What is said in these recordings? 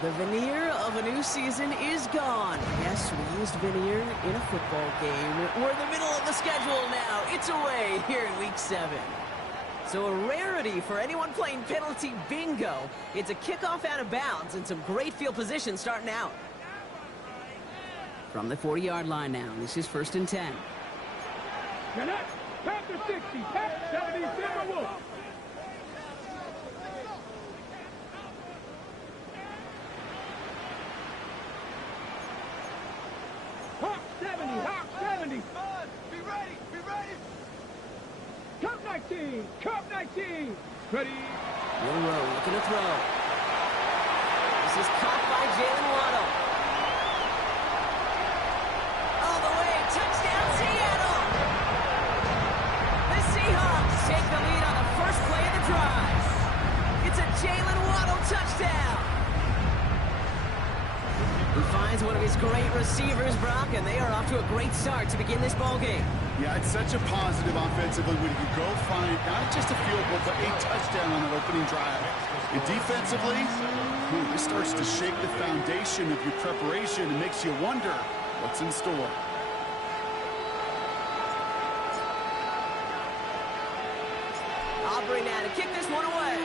The veneer of a new season is gone. Yes, we used veneer in a football game. We're in the middle of the schedule now. It's away here in Week 7. So a rarity for anyone playing penalty bingo. It's a kickoff out of bounds and some great field position starting out. From the 40-yard line now, this is 1st and 10. Pass to 60, pass 70, Timberwolves. Hawk 70, Hawk 70. Be ready, be ready. Cup 19, Cup 19. Ready. Monroe looking to throw. This is caught by Jalen Waddle. All the way, touchdown Seattle. The Seahawks take the lead on the first play of the drive. It's a Jalen Waddle touchdown. He finds one of his great receivers, Brock, and they are off to a great start to begin this ball game. Yeah, it's such a positive offensively when you go find not just a field goal, but a touchdown on that opening drive. And defensively, this starts to shake the foundation of your preparation and makes you wonder what's in store. Aubrey now to kick this one away.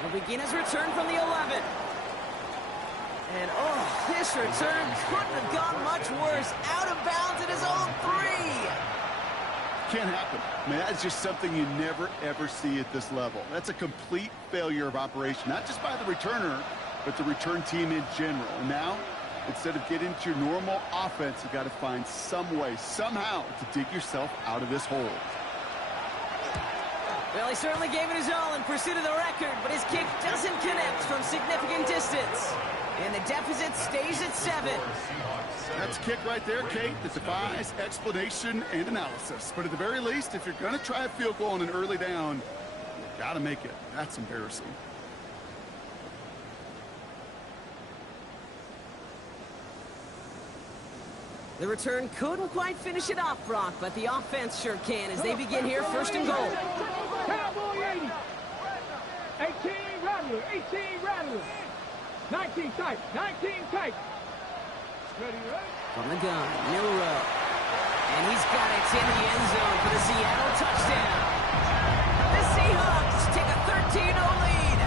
He'll begin his return from the 11. And, oh, this return couldn't have gone much worse. Out of bounds at his own 3. Can't happen. I mean, that's just something you never, ever see at this level. That's a complete failure of operation, not just by the returner, but the return team in general. And now, instead of getting into your normal offense, you've got to find some way, somehow, to dig yourself out of this hole. Well, he certainly gave it his all in pursuit of the record, but his kick doesn't connect from significant distance. And the deficit stays at 7. That's a kick right there, Kate, that defies explanation and analysis. But at the very least, if you're going to try a field goal on an early down, you've got to make it. That's embarrassing. The return couldn't quite finish it off, Brock, but the offense sure can as they begin here 1st and goal. Cowboy 80. 18 Rattler, 18 Rattler. 19 tight, 19 tight. Ready, right? From the gun, Monroe. And he's got it in the end zone for the Seattle touchdown. The Seahawks take a 13-0 lead.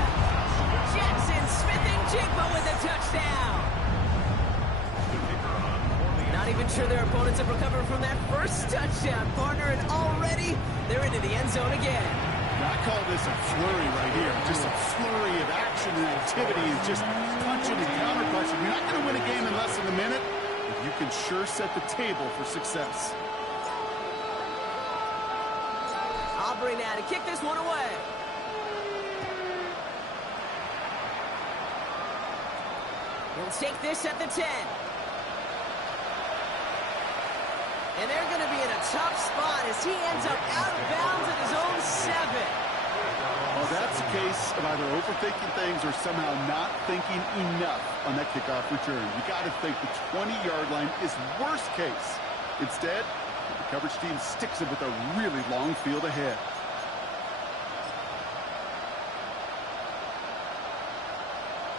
Jackson Smith-Njigba with the touchdown. Not even sure their opponents have recovered from that first touchdown, partner, and already they're into the end zone again. I call this a flurry right here. Just a flurry of action and activity and just punching and counter-punching. You're not going to win a game in less than a minute, but you can sure set the table for success. Aubrey now to kick this one away. He'll take this at the 10. And they're going to be in a tough spot as he ends up out of bounds at his own 7. Well, that's a case of either overthinking things or somehow not thinking enough on that kickoff return. You got to think the 20-yard line is worst case. Instead, the coverage team sticks it with a really long field ahead.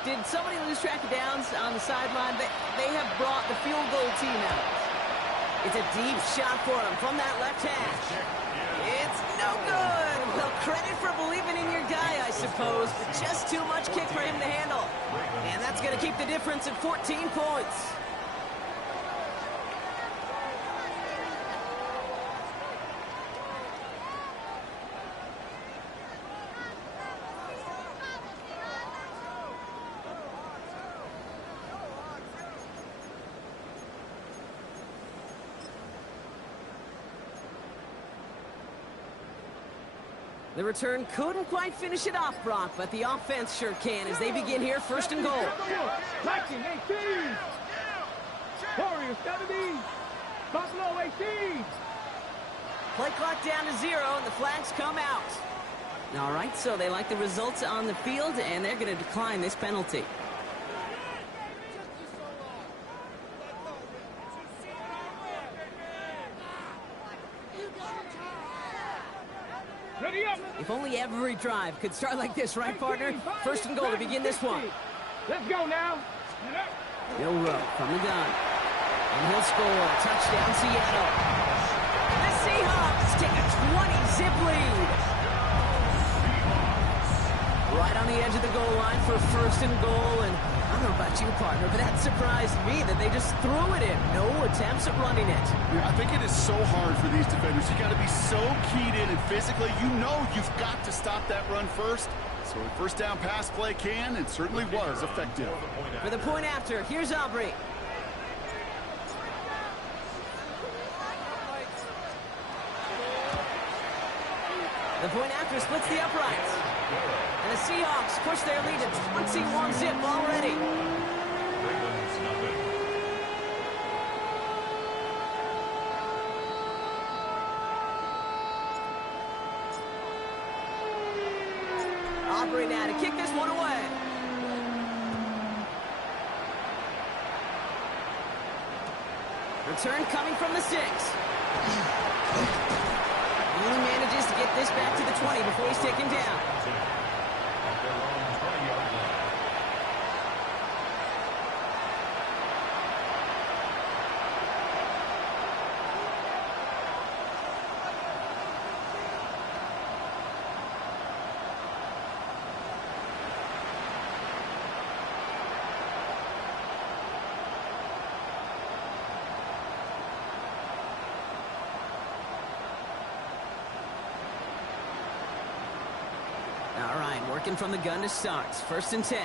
Did somebody lose track of downs on the sideline? They have brought the field goal team out. It's a deep shot for him from that left hash. It's no good. Well, credit for believing in your guy, I suppose, but just too much kick for him to handle. And that's going to keep the difference at 14 points. The return couldn't quite finish it off, Brock, but the offense sure can as they begin here 1st and goal. Viking 18. Warriors 70. Buffalo 18. Play clock down to 0, and the flags come out. All right, so they like the results on the field, and they're going to decline this penalty. Ready up. If only every drive could start like this, right, partner? First and goal to begin this one. Let's go now. Bill Rowe from the gun. And he'll score. Touchdown, Seattle. The Seahawks take a 20-zip lead. Right on the edge of the goal line for first and goal. And I don't know about you, partner, but that surprised me that they just threw it in. No attempts at running it. Yeah, I think it is so hard for these defenders. You got to be so keyed in and physically, you know you've got to stop that run first. So a first down pass play can and certainly was effective. For the point after, here's Aubrey. The point after splits the uprights. And the Seahawks push their lead to 21-zip already. Aubrey now to kick this one away. Return coming from the 6. He manages to get this back to the 20 before he's taken down. All right, working from the gun to start. First and 10.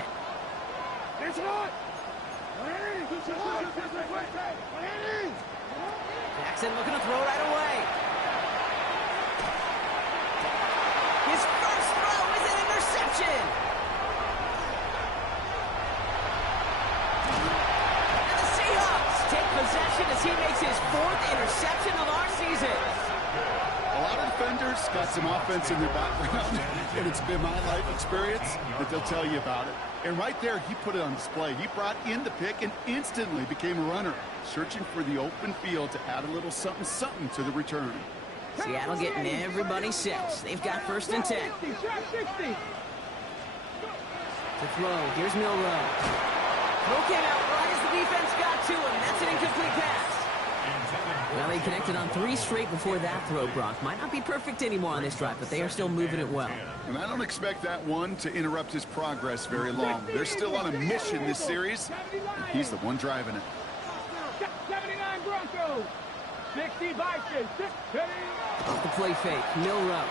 Jackson looking to throw right away. His first throw is an interception. And the Seahawks take possession as he makes his 4th interception of our season. A lot of defenders got some offense in their background, and it's been my life experience that they'll tell you about it. And right there, he put it on display. He brought in the pick and instantly became a runner, searching for the open field to add a little something to the return. Seattle getting everybody set. They've got first and 10. To throw, here's Milroe. Throw came out right as the defense got to him. That's an incomplete pass. Well, they connected on 3 straight before that throw, Brock. Might not be perfect anymore on this drive, but they are still moving it well. And I don't expect that one to interrupt his progress very long. They're still on a mission this series, and he's the one driving it. 79 Broncos. 60 Vikings. Off the play fake, Milroe.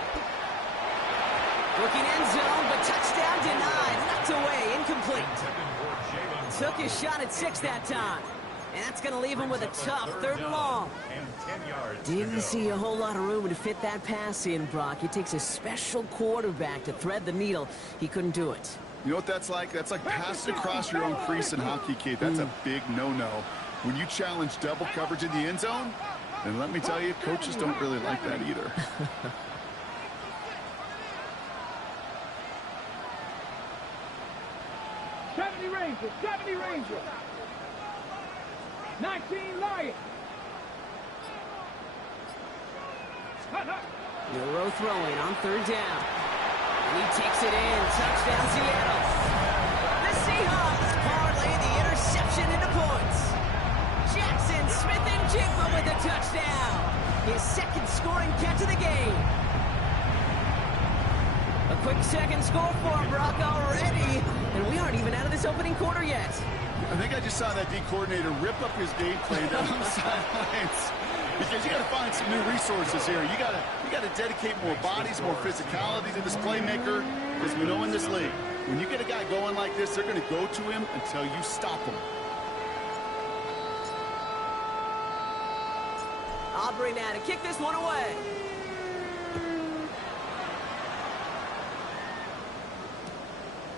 Looking end zone, but touchdown denied. Knocked away, incomplete. Took his shot at 6 that time. And that's going to leave him with a tough 3rd and long. Didn't see a whole lot of room to fit that pass in, Brock. It takes a special quarterback to thread the needle. He couldn't do it. You know what that's like? That's like passing across your own crease in hockey, Kate. That's a big no-no. When you challenge double coverage in the end zone, then let me tell you, coaches don't really like that either. 70 Rangers. 19 Lions. Milroe throwing on 3rd down. And he takes it in. Touchdown, Seattle. The Seahawks parlay the interception into points. Jackson Smith and Jigba with a touchdown. His 2nd scoring catch of the game. A quick 2nd score for him, Brock, already. And we aren't even out of this opening quarter yet. I think I just saw that D coordinator rip up his game plan down on the sidelines. Because you got to find some new resources here. You got to dedicate more bodies, more physicality to this playmaker. Because we know in this league, when you get a guy going like this, they're going to go to him until you stop him. Aubrey now to kick this one away.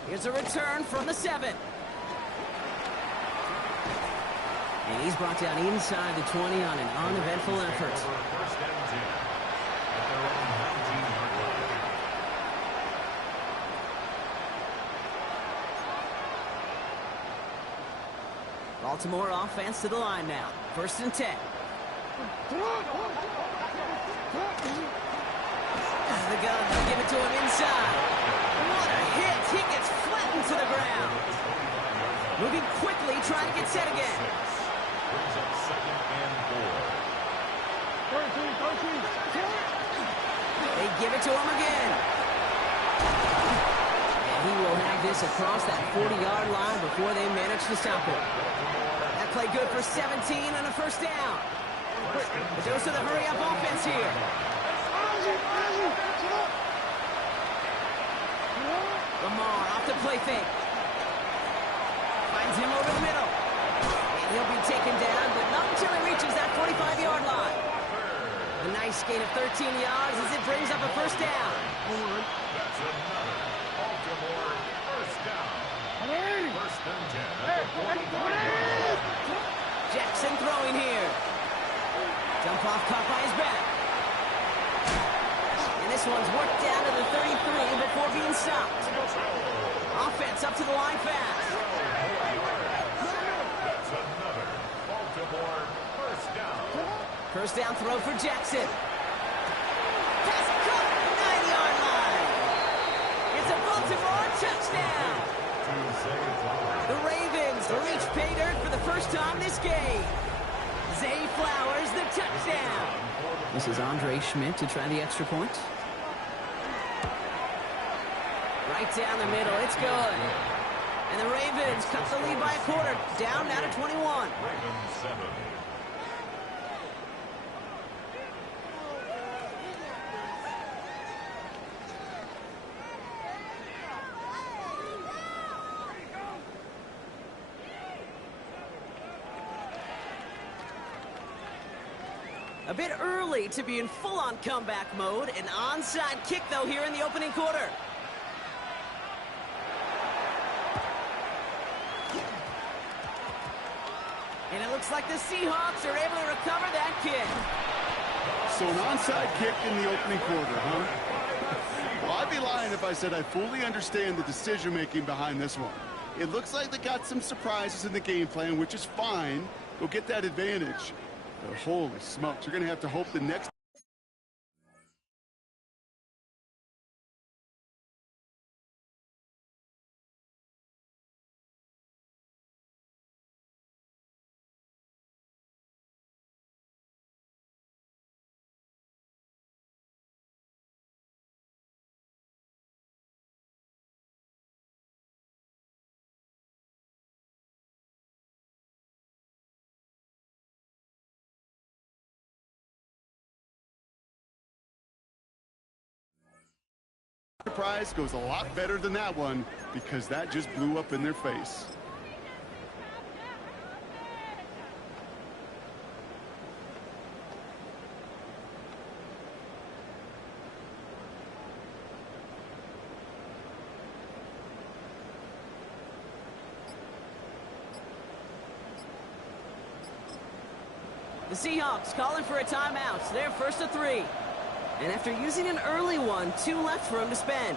Here's a return from the 7. And he's brought down inside the 20 on an uneventful effort. Baltimore offense to the line now. First and 10. Out of the gun. Give it to him inside. What a hit. He gets flattened to the ground. Moving quickly, trying to get set again. Brings up 2nd and 4. They give it to him again. And he will have this across that 40-yard line before they manage to stop it. That play good for 17 and a first down. A dose of the hurry-up offense here. Lamar off the play fake. Finds him over the middle. And he'll be taken down, but not until he reaches that 45-yard line. A nice gain of 13 yards as it brings up a first down. That's another Baltimore first down. 1st and 10 at the 45-yard. Jackson throwing here. Jump off caught by his back. And this one's worked down to the 33 before being stopped. Offense up to the line fast. That's another Baltimore first down. First down throw for Jackson. Pass caught at the 9-yard line. It's a Baltimore touchdown. The Ravens reach pay dirt for the first time this game. Zay Flowers the touchdown. This is Andre Schmidt to try the extra point. Right down the middle, it's good. And the Ravens cut the lead by a quarter, down now to 21. Ravens 7. A bit early to be in full-on comeback mode. An onside kick, though, here in the opening quarter. And it looks like the Seahawks are able to recover that kick. So an onside kick in the opening quarter, huh? Well, I'd be lying if I said I fully understand the decision-making behind this one. It looks like they got some surprises in the game plan, which is fine. Go get that advantage. But holy smokes, you're going to have to hope the next... Surprise goes a lot better than that one because that just blew up in their face. The Seahawks calling for a timeout. They're first to 3. And after using an early one, 2 left for him to spend.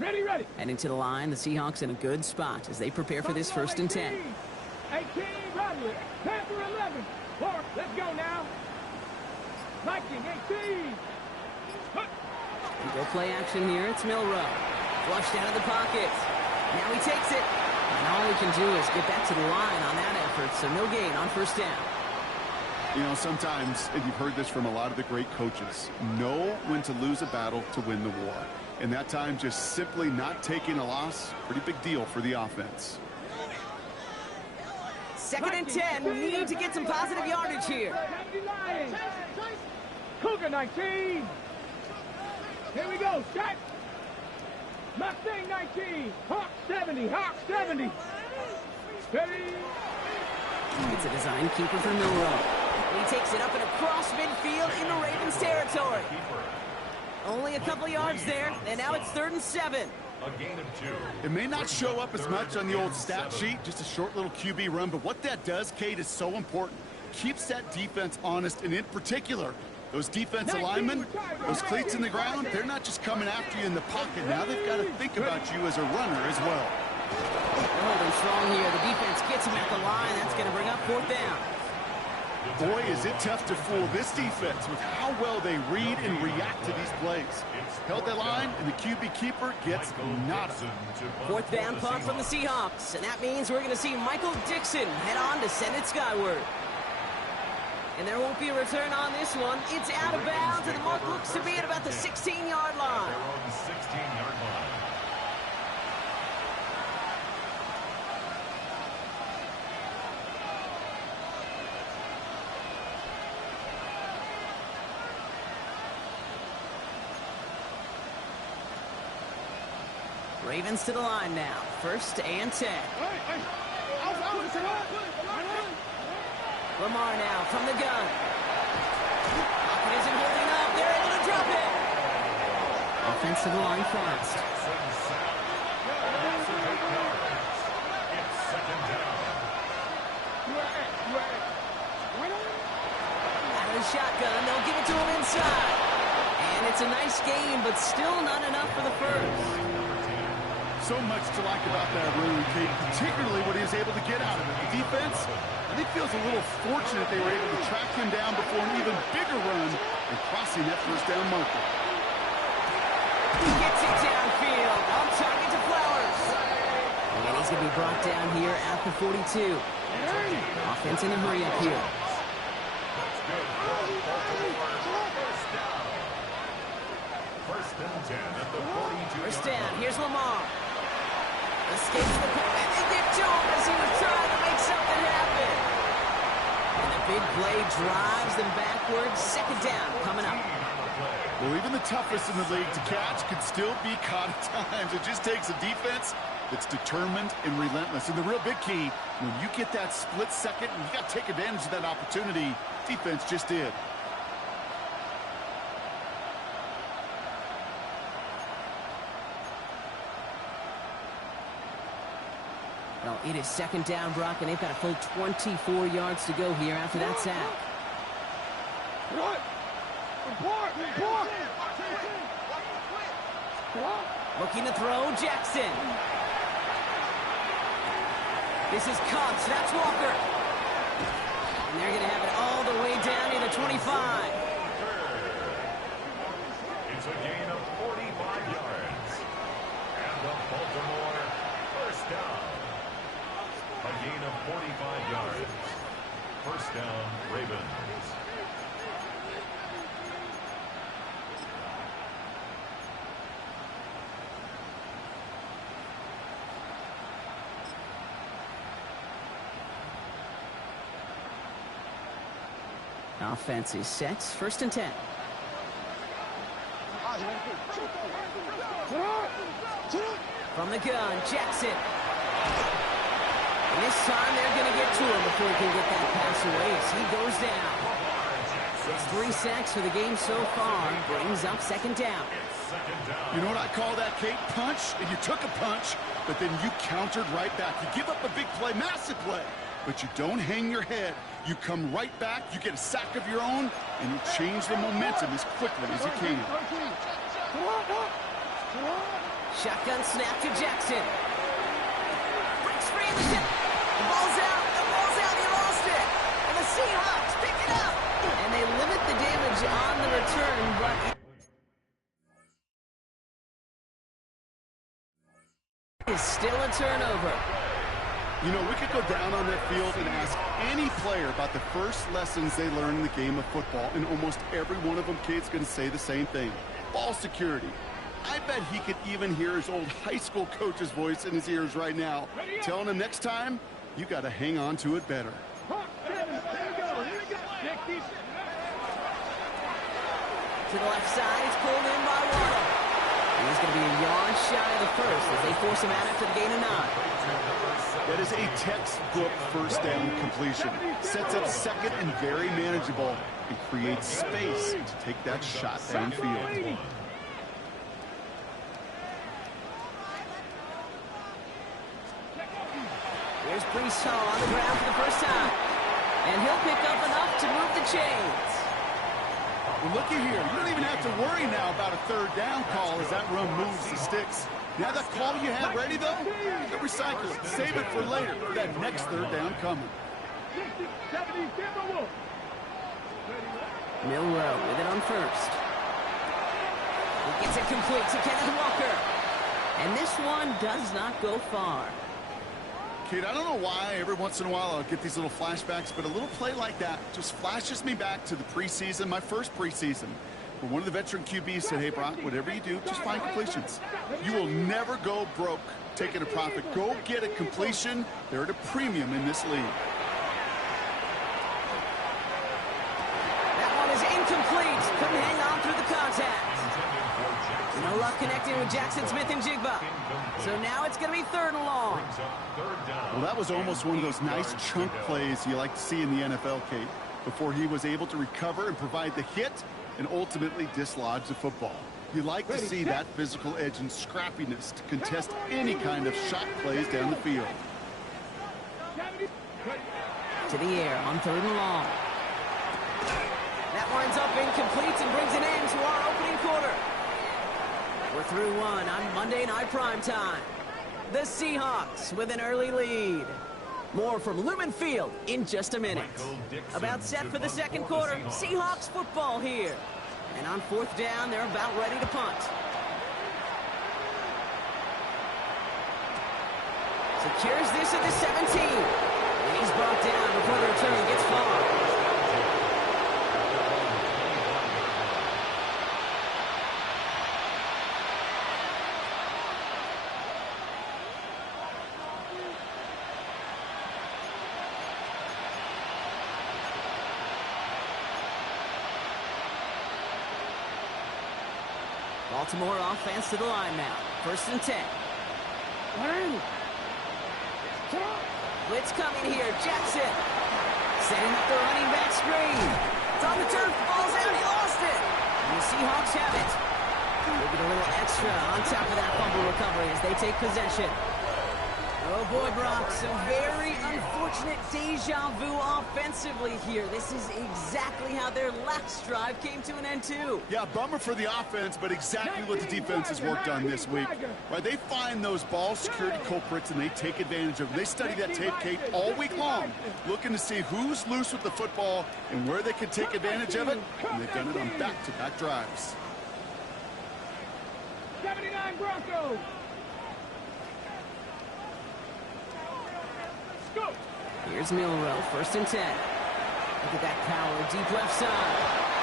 Ready, ready. Heading to the line, the Seahawks in a good spot as they prepare for this 1st and 10. 18, Roderick. Panther 11. Clark, let's go now. Viking 18. Go play action here. It's Milrow. Flushed out of the pocket. Now he takes it. And all he can do is get back to the line on that effort, so no gain on first down. You know, sometimes, and you've heard this from a lot of the great coaches, know when to lose a battle to win the war. And that time, just simply not taking a loss, pretty big deal for the offense. 2nd and 10. We need to get some positive yardage here. Cougar 19. Here we go, Shaq. Mustang 19. Hawk 70. Hawk 70. Ready. It's a design keeper for Milrow. He takes it up and across midfield into Ravens territory. Only a couple yards there, and now it's 3rd and 7. A gain of 2. It may not show up as much on the old stat sheet, just a short little QB run, but what that does, Kate, is so important. Keeps that defense honest, and in particular, those defensive linemen, those cleats in the ground, they're not just coming after you in the pocket. Now they've got to think about you as a runner as well. They're holding strong here. The defense gets him at the line. That's going to bring up 4th down. Boy, is it tough to fool this defense with how well they read and react to these plays. Held that line, and the QB keeper gets nada. 4th down punt from the Seahawks, and that means we're going to see Michael Dixon head on to send it skyward. And there won't be a return on this one. It's out of bounds, and the mark looks to be at about the 16-yard line. They're on the 16-yard line. Ravens to the line now. 1st and 10. Lamar now from the gun. Pocket isn't holding up. They're able to drop it. Offensive line fast. It's 2nd down. Out of the shotgun, they'll give it to him inside. And it's a nice game, but still not enough for the first. So much to like about that run, Kate, particularly what he was able to get out of it. The defense, I think, feels a little fortunate they were able to track him down before an even bigger run and crossing that 1st down marker. He gets it downfield. On target to Flowers. And he's going to be brought down here at the 42. Offense in a hurry up here. First and 10 at the 42. 1st down. Here's Lamar. Escapes the pass. They get to him as he was trying to make something happen. And the big play drives them backwards. 2nd down coming up. Well, even the toughest in the league to catch could still be caught at times. It just takes a defense that's determined and relentless. And the real big key, when you get that split second, you got to take advantage of that opportunity. Defense just did. Well, it is 2nd down, Brock, and they've got a full 24 yards to go here after that sack. Looking to throw, Jackson. This is Cox, that's Walker. And they're going to have it all the way down near the 25. It's a gain of 45 yards. And the Baltimore 1st down. A gain of 45 yards. 1st down, Ravens. Offense is set. 1st and 10. From the gun, Jackson. And this time they're going to get to him before he can get that pass away as he goes down. It's 3 sacks for the game so far. Brings up 2nd down. You know what I call that, Kate? Punch, and you took a punch, but then you countered right back. You give up a big play, massive play, but you don't hang your head. You come right back, you get a sack of your own, and you change the momentum as quickly as you can. Shotgun snap to Jackson. Breaks free in the tip. The ball's out. The ball's out. He lost it. And the Seahawks pick it up. And they limit the damage on the return, but it is still a turnover. You know, we could go down on that field and ask any player about the first lessons they learned in the game of football, and almost every one of them, Kate's going to say the same thing. Ball security. I bet he could even hear his old high school coach's voice in his ears right now, telling him next time, you got to hang on to it better. To the left side, it's pulled in by Waddle. He's going to be a yard shy of the first as they force him out after the gain of 9. That is a textbook 1st down completion. Sets up 2nd and very manageable and creates space to take that shot downfield. Here's Brees Hall on the ground for the first time. And he'll pick up enough to move the chains. Well, looky here. You don't even have to worry now about a third down call as that run moves the sticks. Now that call you have ready, though, you can recycle it. Save it for later for that next third down coming. 60, 70, Timberwolves. Milrow with it on first. He gets it complete to Kenneth Walker. And this one does not go far. Kid, I don't know why every once in a while I'll get these little flashbacks, but a little play like that just flashes me back to the preseason, my first preseason. But one of the veteran QBs said, hey, Brock, whatever you do, just find completions. You will never go broke taking a profit. Go get a completion. They're at a premium in this league. That one is incomplete. Couldn't hang on through the contact. No luck connecting with Jackson Smith and Jigba. So now it's going to be 3rd and long. Well, that was almost one of those nice chunk plays you like to see in the NFL, Kate, before he was able to recover and provide the hit and ultimately dislodge the football. You like to see that physical edge and scrappiness to contest any kind of shot plays down the field. To the air on 3rd and long. That winds up incomplete and brings an end to our opening quarter. We're through one on Monday Night Primetime. The Seahawks with an early lead. More from Lumen Field in just a minute. About set for the second quarter. Seahawks football here. And on 4th down, they're about ready to punt. Secures this at the 17. And he's brought down before the return gets far. Baltimore offense to the line now. 1st and 10. Blitz coming here. Jackson setting up the running back screen. It's on the turf. Ball's out. He lost it. And the Seahawks have it. They'll get a little extra on top of that fumble recovery as they take possession. Oh boy, Brock, some very unfortunate deja vu offensively here. This is exactly how their last drive came to an end too. Yeah, bummer for the offense, but exactly what the defense has worked on this week. Right, they find those ball security culprits and they take advantage of them. They study that tape, Kate, all week long, looking to see who's loose with the football and where they can take advantage of it. And they've done it on back-to-back drives. 79 Broncos. Here's Milrow, 1st and 10. Look at that power, deep left side.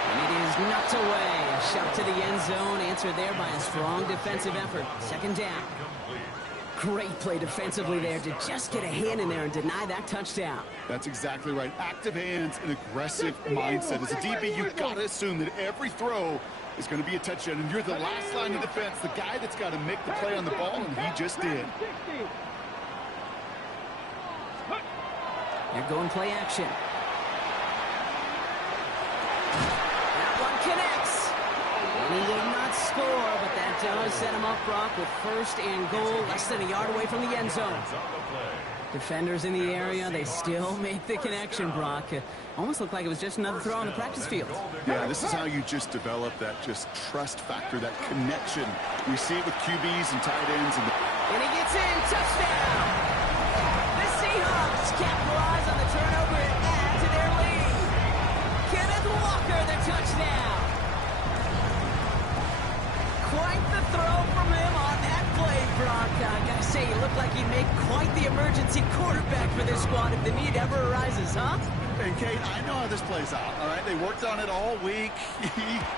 And it is knocked away. A shot to the end zone, answered there by a strong defensive effort. 2nd down. Great play defensively there to just get a hand in there and deny that touchdown. That's exactly right. Active hands and aggressive mindset. As a DB, you've got to assume that every throw is going to be a touchdown. And you're the last line of defense, the guy that's got to make the play on the ball, and he just did. They're going play action. That one connects. And he did not score, but that does set him up, Brock, with 1st and goal, less than a yard away from the end zone. Defenders in the area, they still make the connection, Brock. It almost looked like it was just another throw on the practice field. Yeah, this is how you just develop that just trust factor, that connection. We see it with QBs and tight ends. And he gets in, touchdown! The Seahawks capitalize on the turnover and add to their lead. Kenneth Walker, the touchdown. Quite the throw from him on that play, Brock. I gotta say, he looked like he'd make quite the emergency quarterback for this squad if the need ever arises, huh? And Kate, I know how this plays out, all right? They worked on it all week.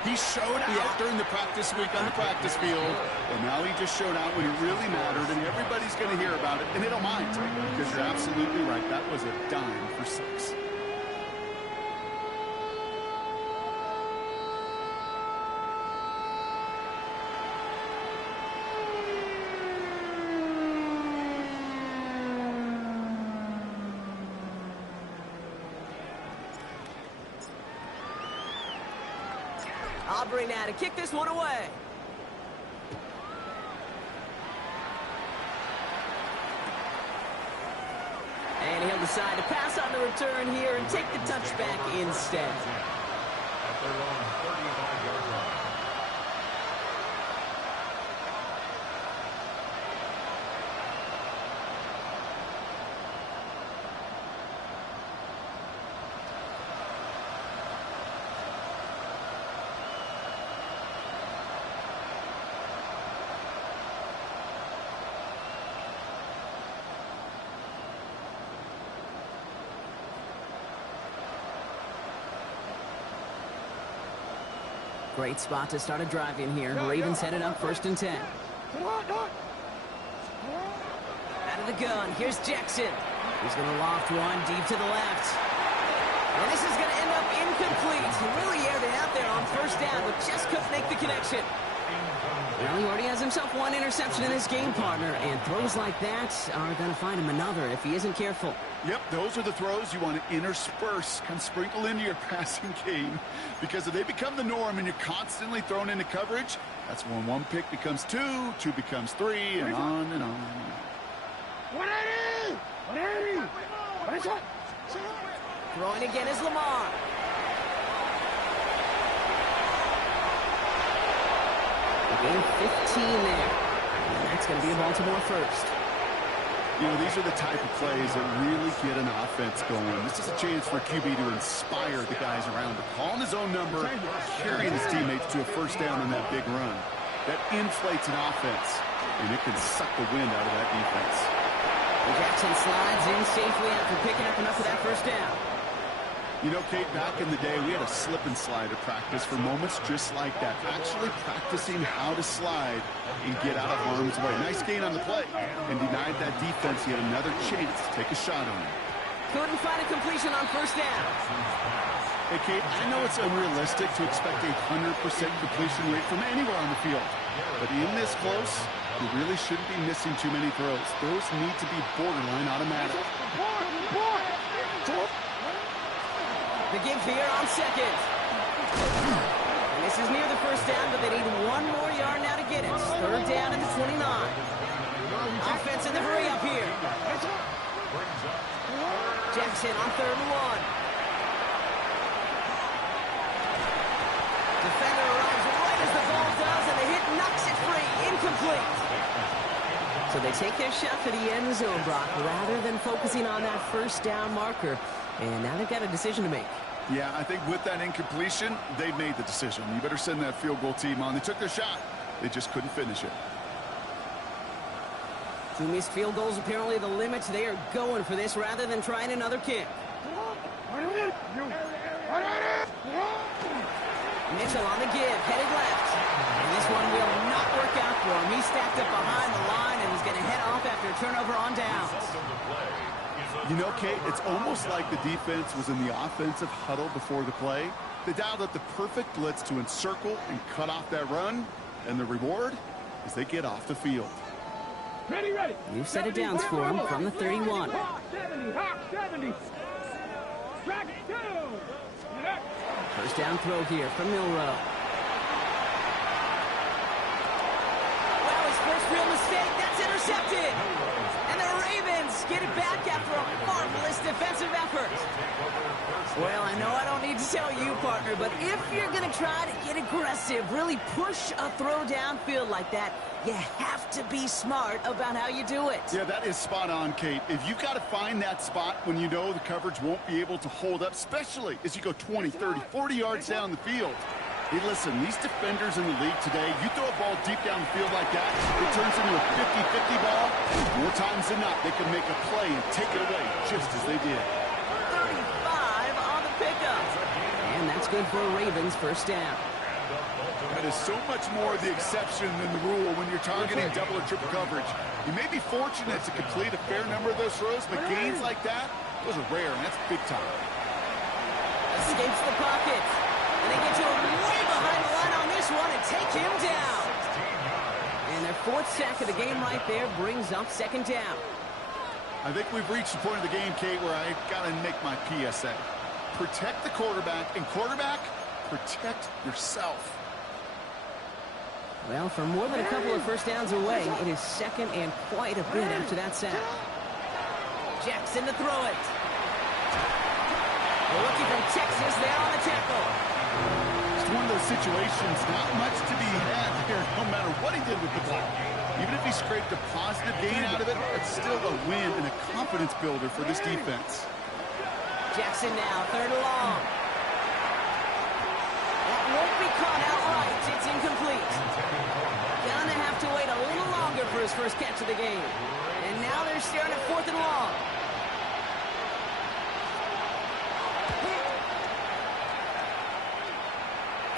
He showed out during the practice week on the practice field. And now he just showed out when it really mattered, and everybody's going to hear about it, and they don't mind. Because you're absolutely right. That was a dime for 6. Aubrey now to kick this one away. And he'll decide to pass on the return here and take the touchback instead. At their own 35-yard line. Great spot to start a drive in here. Ravens headed up 1st and 10. Out of the gun, here's Jackson. He's going to loft one deep to the left. And this is going to end up incomplete. He really aired it out there on 1st down, but just couldn't make the connection. Well, he already has himself one interception in this game, partner, and throws like that are going to find him another if he isn't careful. Yep, those are the throws you want to intersperse, kind of sprinkle into your passing game, because if they become the norm and you're constantly thrown into coverage, that's when one pick becomes two, two becomes three, and on and on. 180! 180! Throwing again is Lamar. Gain 15 there. And that's going to be a Baltimore first. You know, these are the type of plays that really get an offense going. This is a chance for QB to inspire the guys around him. Calling his own number, carrying his teammates to a 1st down on that big run. That inflates an offense, and it can suck the wind out of that defense. Jackson slides in safely after picking up enough of that 1st down. You know, Kate, back in the day, we had a slip and slide at practice for moments just like that. Actually practicing how to slide and get out of harm's way. Nice gain on the play. And denied that defense yet another chance to take a shot on him. Couldn't find a completion on 1st down. Hey, Kate, I know it's unrealistic to expect a 100% completion rate from anywhere on the field. But in this close, you really shouldn't be missing too many throws. Those need to be borderline automatic. The give here on 2nd. And this is near the 1st down, but they need one more yard now to get it. 3rd down at the 29. Offense in the hurry up here. Jackson on 3rd and 1. Defender arrives right as the ball does, and the hit knocks it free. Incomplete. So they take their shot for the end zone, Brock, rather than focusing on that 1st down marker. And now they've got a decision to make. Yeah, I think with that incompletion, they made the decision. You better send that field goal team on. They took their shot. They just couldn't finish it. 2 missed field goals, apparently the limit. They are going for this rather than trying another kick. Mitchell on the give, headed left. And this one will not work out for him. He's stacked up behind the line and is going to head off after a turnover on downs. You know, Kate, it's almost like the defense was in the offensive huddle before the play. They dialed up the perfect blitz to encircle and cut off that run. And the reward is they get off the field. Ready. New set of downs for him from the 31. Hawk 70. Track 2. 1st down throw here from Milrow. Well, his first real mistake, that's intercepted. And the Ravens get it back after a marvelous defensive effort. Well, I know I don't need to tell you, partner, but if you're going to try to get aggressive, really push a throw downfield like that, you have to be smart about how you do it. Yeah, that is spot on, Kate. If you've got to find that spot when you know the coverage won't be able to hold up, especially as you go 20, 30, 40 yards down the field. Hey, listen, these defenders in the league today, you throw a ball deep down the field like that, it turns into a 50-50 ball. More times than not, they can make a play and take it away just as they did. 35 on the pickup. And that's good for a Ravens 1st down. That is so much more the exception than the rule when you're targeting double or triple coverage. You may be fortunate to complete a fair number of those throws, but gains like that, those are rare, and that's big time. Escapes the pocket. And they get to him way behind the line on this one and take him down. And their 4th sack of the game right there brings up 2nd down. I think we've reached the point of the game, Kate, where I got to make my PSA. Protect the quarterback, and quarterback, protect yourself. Well, for more than a couple of 1st downs away, it is 2nd and quite a bit after that sack. Jackson to throw it. The rookie from Texas there on the tackle. It's one of those situations, not much to be had there, no matter what he did with the ball. Even if he scraped a positive gain out of it, it's still a win and a confidence builder for this defense. Jackson now, 3rd and long. That won't be caught outright. It's incomplete. Gonna have to wait a little longer for his first catch of the game. And now they're staring at 4th and long.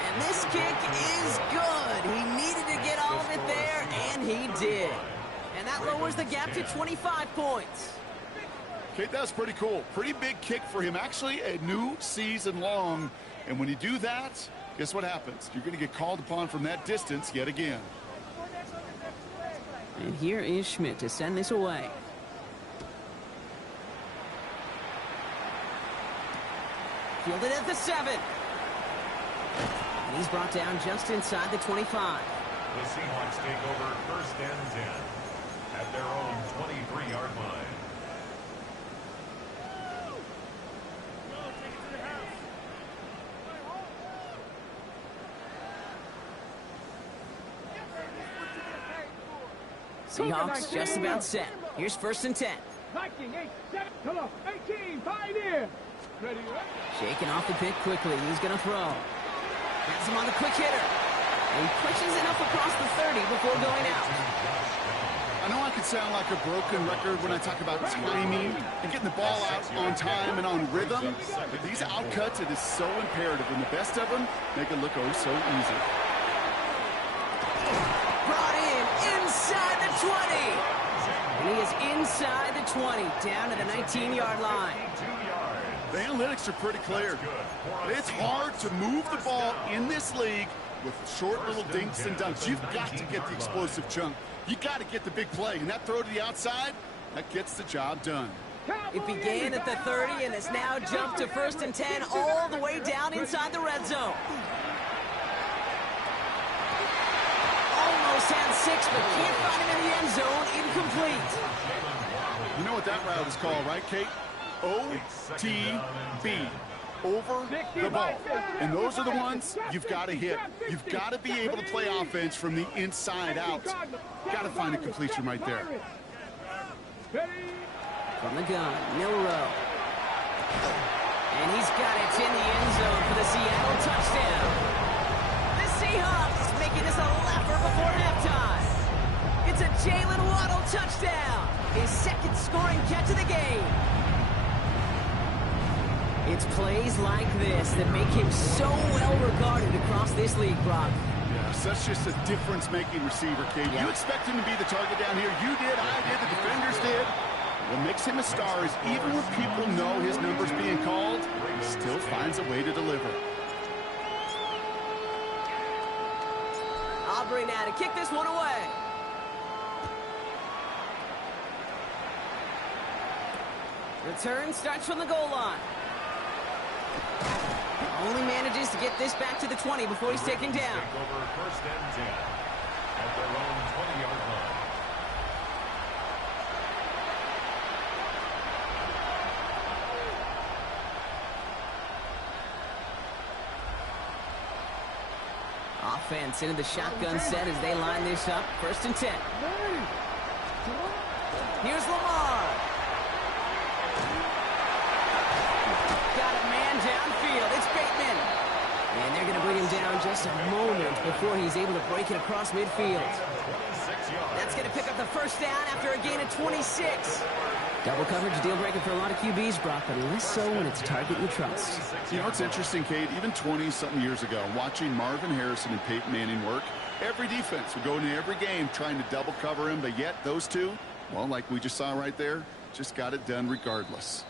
And this kick is good. He needed to get all of it there, and he did. And that lowers the gap to 25 points. Okay, that's pretty cool. Pretty big kick for him. Actually, a new season long. And when you do that, guess what happens? You're going to get called upon from that distance yet again. And here is Schmidt to send this away. Fielded at the 7. And he's brought down just inside the 25. The Seahawks take over 1st and 10 at their own 23-yard line. Seahawks just about set. Here's 1st and 10. Viking 8-7. Come on, 18, pioneer. Ready, Shaking off the pick quickly. He's going to throw. Has him on the quick hitter. And he pushes it up across the 30 before going out. I know I could sound like a broken record when I talk about timing and getting the ball out on time and on rhythm, but these outcuts, it is so imperative, and the best of them make it look oh so easy. Brought in inside the 20. And he is inside the 20, down to the 19-yard line. The analytics are pretty clear. It's hard to move the ball in this league with short little dinks and dunks. You've got to get the explosive chunk. You got to get the big play. And that throw to the outside, that gets the job done. It began at the 30 and has now jumped to 1st and 10 all the way down inside the red zone. Almost had 6, but can't find him in the end zone. Incomplete. You know what that route is called, right, Kate? OTB. Over the ball. And those are the ones you've got to hit. You've got to be able to play offense from the inside out. Got to find a completion right there. From the gun, Milrow. And he's got it in the end zone for the Seattle touchdown. The Seahawks making this a laugher before halftime. It's a Jalen Waddle touchdown. His 2nd scoring catch of the game. It's plays like this that make him so well regarded across this league, Brock. Yes, that's just a difference-making receiver, Kate. Yeah. You expect him to be the target down here. You did, I did, the defenders did. What makes him a star is even when people know his number's being called, he still finds a way to deliver. Aubrey now to kick this one away. Return starts from the goal line. Only manages to get this back to the 20 before he's taken down. Take over 1st and 10 at their own 20-yard line. Offense into the shotgun set as they line this up. 1st and 10. Here's Lamar. Got a man downfield. It's Bateman. And they're going to bring him down just a moment before he's able to break it across midfield. That's going to pick up the 1st down after a gain of 26. Double coverage deal breaker for a lot of QBs, Brock, but less so when it's a target you trust. You know, it's interesting, Kate, even 20-something years ago, watching Marvin Harrison and Peyton Manning work, every defense would go into every game trying to double cover him, but yet those two, well, like we just saw right there, just got it done regardless.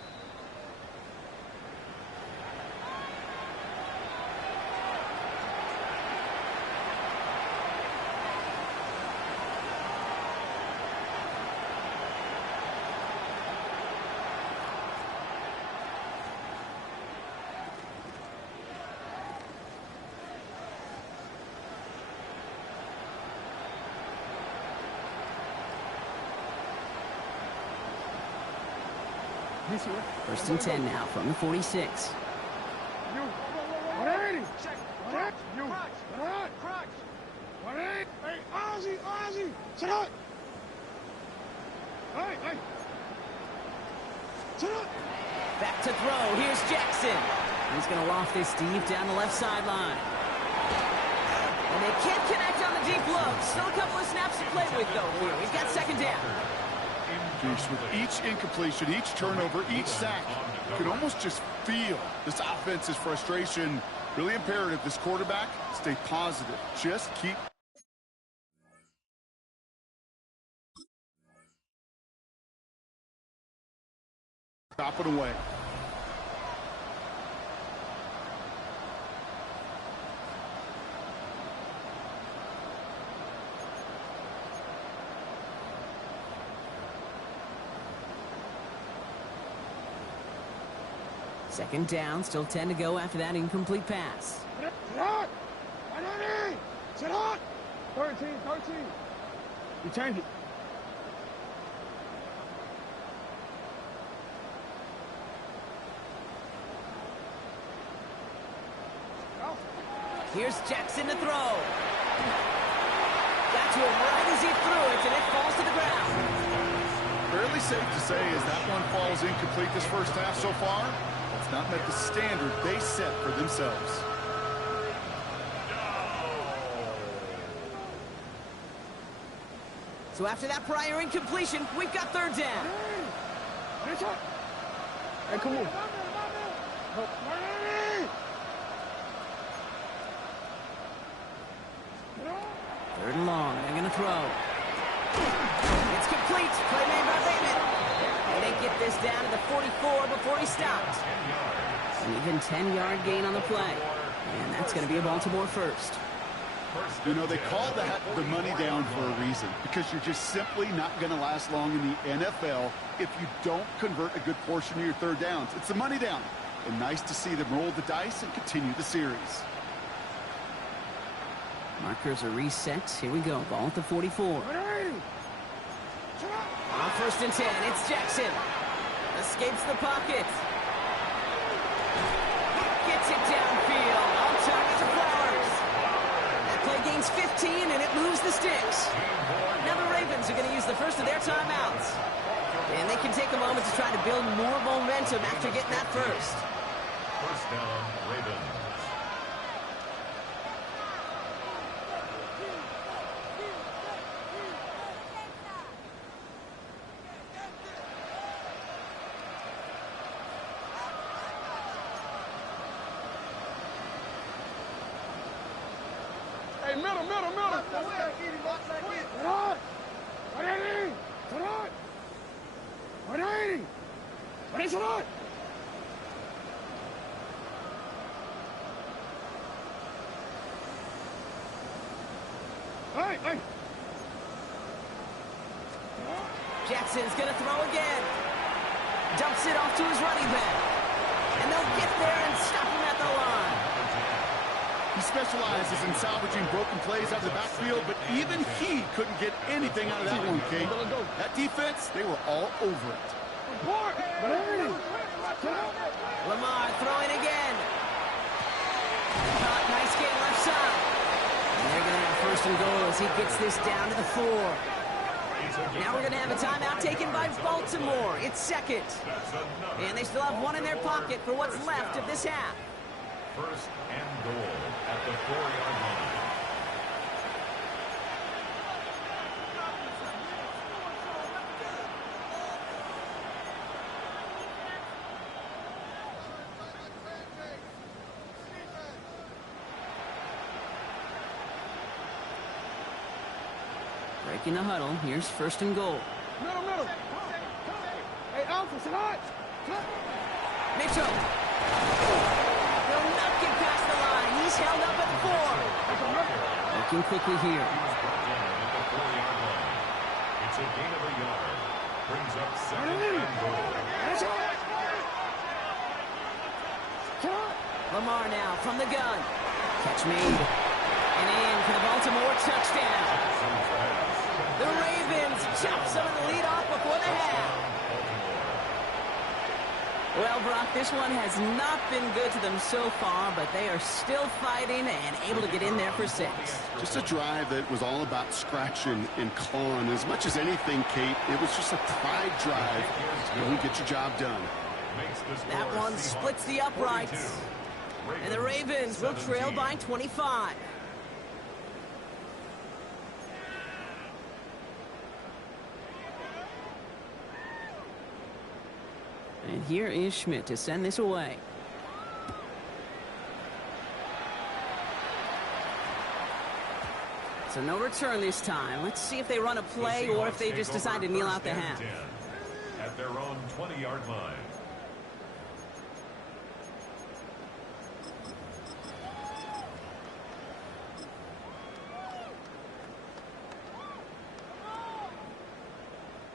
First and 10 now from the 46. Back to throw. Here's Jackson. He's going to loft this deep down the left sideline. And they can't connect on the deep look. Still a couple of snaps to play with, though, here. We've got second down. With each incompletion, each turnover, each sack, you can almost just feel this offense's frustration. Really imperative this quarterback stay positive. Just keep chopping away. Second down, still 10 to go after that incomplete pass. 13. You change it. Here's Jackson to throw. Got to him right as he threw it, and it falls to the ground. Fairly safe to say as that one falls incomplete this first half so far. That's not met the standard they set for themselves. So after that prior incompletion, we've got third down. Hey, come on. Third and long, they're going to throw. It's complete. Play made by Raymond. And they get this down to the 44 before he stopped. An even 10-yard gain on the play. And that's going to be a Baltimore first. You know, they call that the money down for a reason, because you're just simply not going to last long in the NFL if you don't convert a good portion of your third downs. It's the money down. And nice to see them roll the dice and continue the series. Markers are reset. Here we go. Ball at the 44. On first and 10, it's Jackson. Escapes the pocket. Gets it downfield. On target to Flowers. That play gains 15, and it moves the sticks. Now the Ravens are going to use the first of their timeouts. And they can take a moment to try to build more momentum after getting that first. First down, Ravens. Hey, middle. Hey. Jackson's going to throw again. Dumps it off to his running back. And they'll get there and stop him at the line. He specializes in salvaging broken plays out of the backfield, but even he couldn't get anything out of that one, King. That defense, they were all over it. Lamar throwing again. Caught, nice game left side. And they're going to have first and goal as he gets this down to the 4. Now we're going to have a timeout taken by Baltimore. It's second. And they still have one in their pocket for what's left of this half. First and goal at the 4-yard line. Breaking the huddle. Here's first and goal. Middle. Hey, Alpha, sit hot. Mitchell. He'll not get past the line. He's held up at the 4. Looking quickly here. It's a gain of a yard. Brings up second and goal. Lamar now from the gun. Catch made. And in for the Baltimore touchdown. The Ravens chop some of the lead off before the half. Well, Brock, this one has not been good to them so far, but they are still fighting and able to get in there for 6. Just a drive that was all about scratching and clawing. As much as anything, Kate, it was just a pride drive to go and get your job done. That one splits the uprights. And the Ravens will trail by 25. And here is Schmidt to send this away. So no return this time. Let's see if they run a play or if they just decide to kneel out the half. At their own 20-yard line.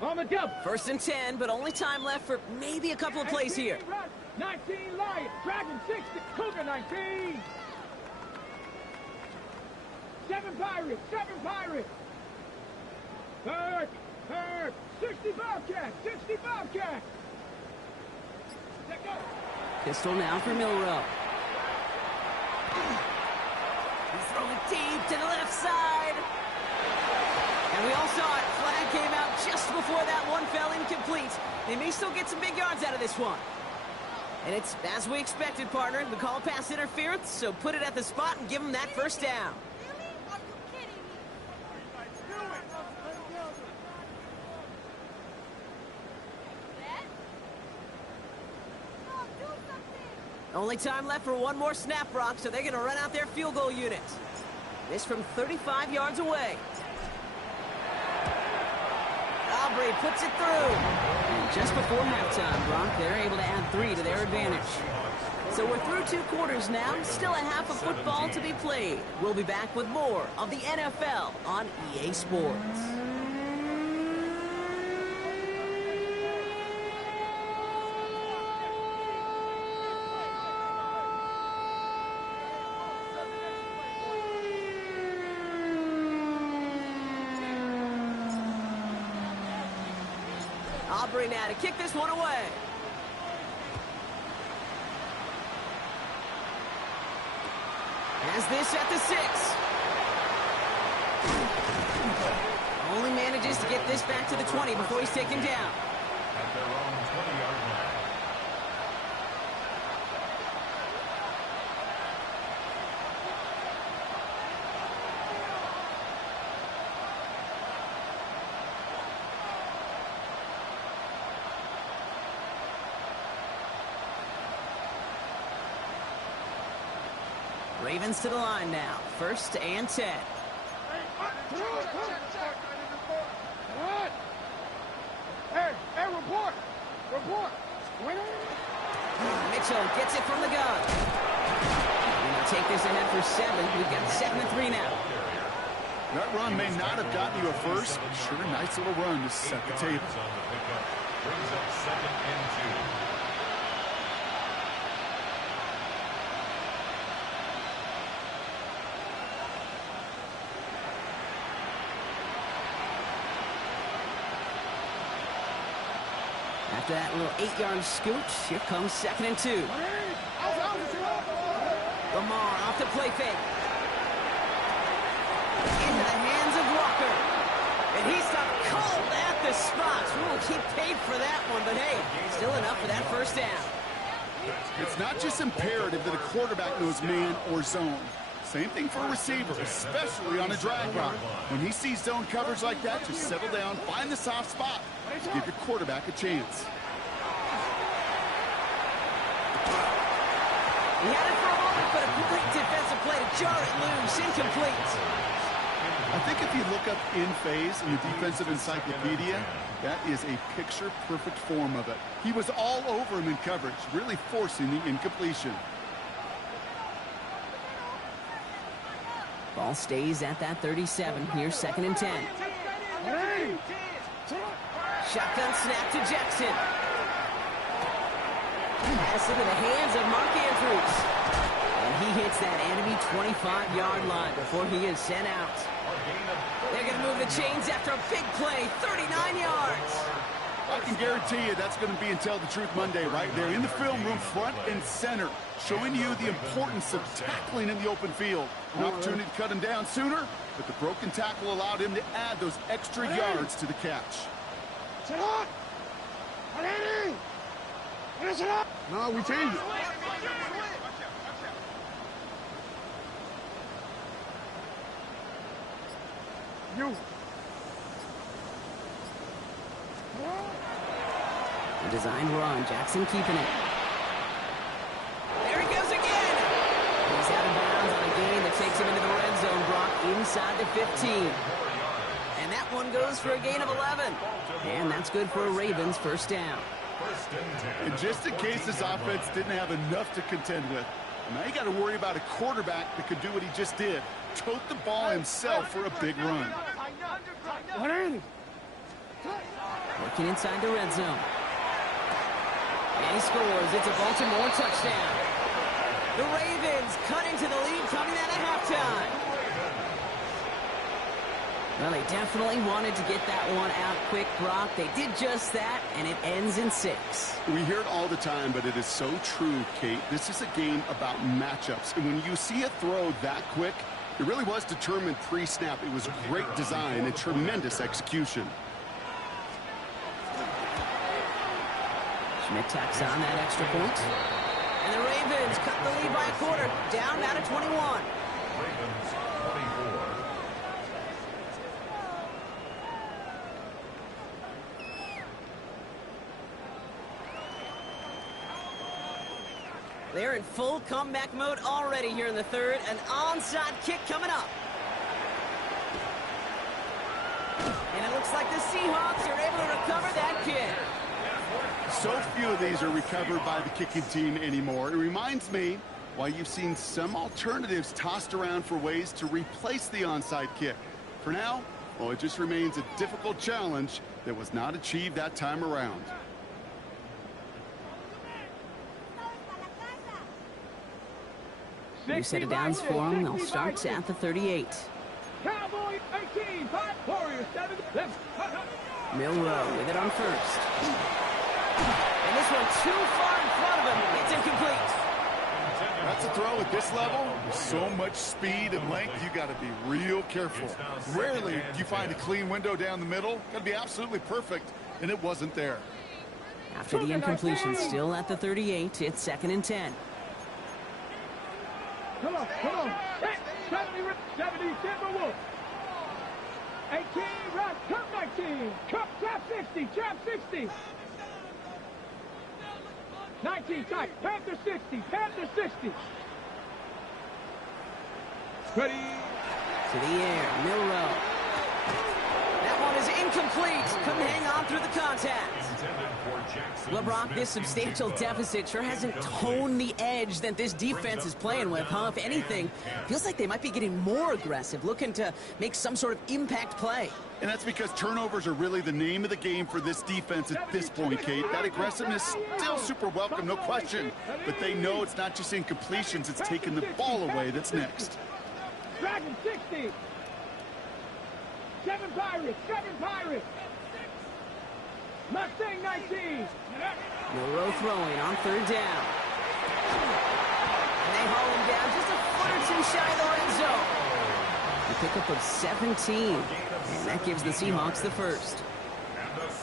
On the double. 1st and 10, but only time left for maybe a couple of plays here. 19 Lions, Dragon 60, Cougar 19. 7 Pirates, 7 Pirates. Third, 60 Bobcats, 60 Bobcats. Let go. Pistol now for Milrow. He's throwing deep to the left side. And we all saw it. Flag came out just before that one fell incomplete. They may still get some big yards out of this one. And it's as we expected, partner. We call pass interference, so put it at the spot and give them that 1st down. Only time left for one more snap, Brock, so they're going to run out their field goal unit. This from 35 yards away. Aubrey puts it through. And just before halftime, Brock, they're able to add 3 to their advantage. So we're through 2 quarters now. Still a half of football to be played. We'll be back with more of the NFL on EA Sports. Aubrey now to kick this one away. Has this at the 6. Only manages to get this back to the 20 before he's taken down. At their own 20-yard line. Ravens to the line now. 1st and 10. Hey, report. Mitchell gets it from the gun. We'll take this ahead for 7. We've got 7 and 3 now. That run may not have gotten you a first, but sure a nice little run to set the table. Brings up 2nd and 2. After that little 8-yard scooch, here comes 2nd and 2. Lamar off the play fake. Into the hands of Walker. And he stopped cold at the spot. We will keep paid for that one, but hey, still enough for that 1st down. It's not just imperative that a quarterback knows man or zone. Same thing for a receiver, especially on a drag route. When he sees zone coverage like that, just settle down, find the soft spot to give your quarterback a chance. He had it for a moment, but a great defensive play to jar it loose, incomplete. I think if you look up in phase in the defensive encyclopedia, that is a picture-perfect form of it. He was all over him in coverage, really forcing the incompletion. Ball stays at that 37. Here's 2nd and 10. Shotgun snap to Jackson. Pass into the hands of Mark Andrews. And he hits that enemy 25-yard line before he is sent out. They're going to move the chains after a big play, 39 yards. I can guarantee you that's going to be in Tell the Truth Monday right there in the film room, front and center, showing you the importance of tackling in the open field. An opportunity to cut him down sooner, but the broken tackle allowed him to add those extra yards to the catch. No, we changed it. You. The designed run, Jackson keeping it. There he goes again. He's out of bounds on a gain that takes him into the red zone, Brock, inside the 15. And that one goes for a gain of 11. And that's good for a Ravens first down. And just in case this offense didn't have enough to contend with, now you got to worry about a quarterback that could do what he just did, tote the ball himself for a big run. Working inside the red zone. And he scores. It's a Baltimore touchdown. The Ravens cut into the lead coming out of halftime. Well, they definitely wanted to get that one out quick, Brock. They did just that, and it ends in 6. We hear it all the time, but it is so true, Kate. This is a game about matchups. And when you see a throw that quick, it really was determined pre-snap. It was great design and tremendous execution. Schmidt tacks on that extra point. And the Ravens cut the lead by a quarter, down now to 21. Ravens 24. They're in full comeback mode already here in the third. An onside kick coming up. And it looks like the Seahawks are able to recover that kick. So few of these are recovered by the kicking team anymore. It reminds me why you've seen some alternatives tossed around for ways to replace the onside kick. For now, well, it just remains a difficult challenge that was not achieved that time around. New set of downs for them. They'll start at the 38. Cowboys 18, 5 Warriors 7. Milrow with it on first. And this one too far in front of him. It's incomplete. That's a throw at this level. With so much speed and length, you got to be real careful. Rarely do you find a clean window down the middle. Got to be absolutely perfect, and it wasn't there. After the incompletion, still at the 38, it's 2nd and 10. Come on. 70 Timberwolves. 18, Rock, Cup 19. Cup, trap 60, trap 60. 19, tight, Panther 60, Panther 60. Ready. To the air, Milrow. That one is incomplete. Couldn't hang on through the contact. Well, Brock, this substantial deficit sure hasn't toned the edge that this defense is playing with, huh? If anything, feels like they might be getting more aggressive, looking to make some sort of impact play. And that's because turnovers are really the name of the game for this defense at this point, Kate. That aggressiveness still super welcome, no question. But they know it's not just incompletions, it's taking the ball away that's next. Dragon 60. 7 Pirates. Mustang 19. Milrow throwing on 3rd down. And they haul him down just a foot or two shy of the red zone. A pickup of 17. And that gives the Seahawks the first.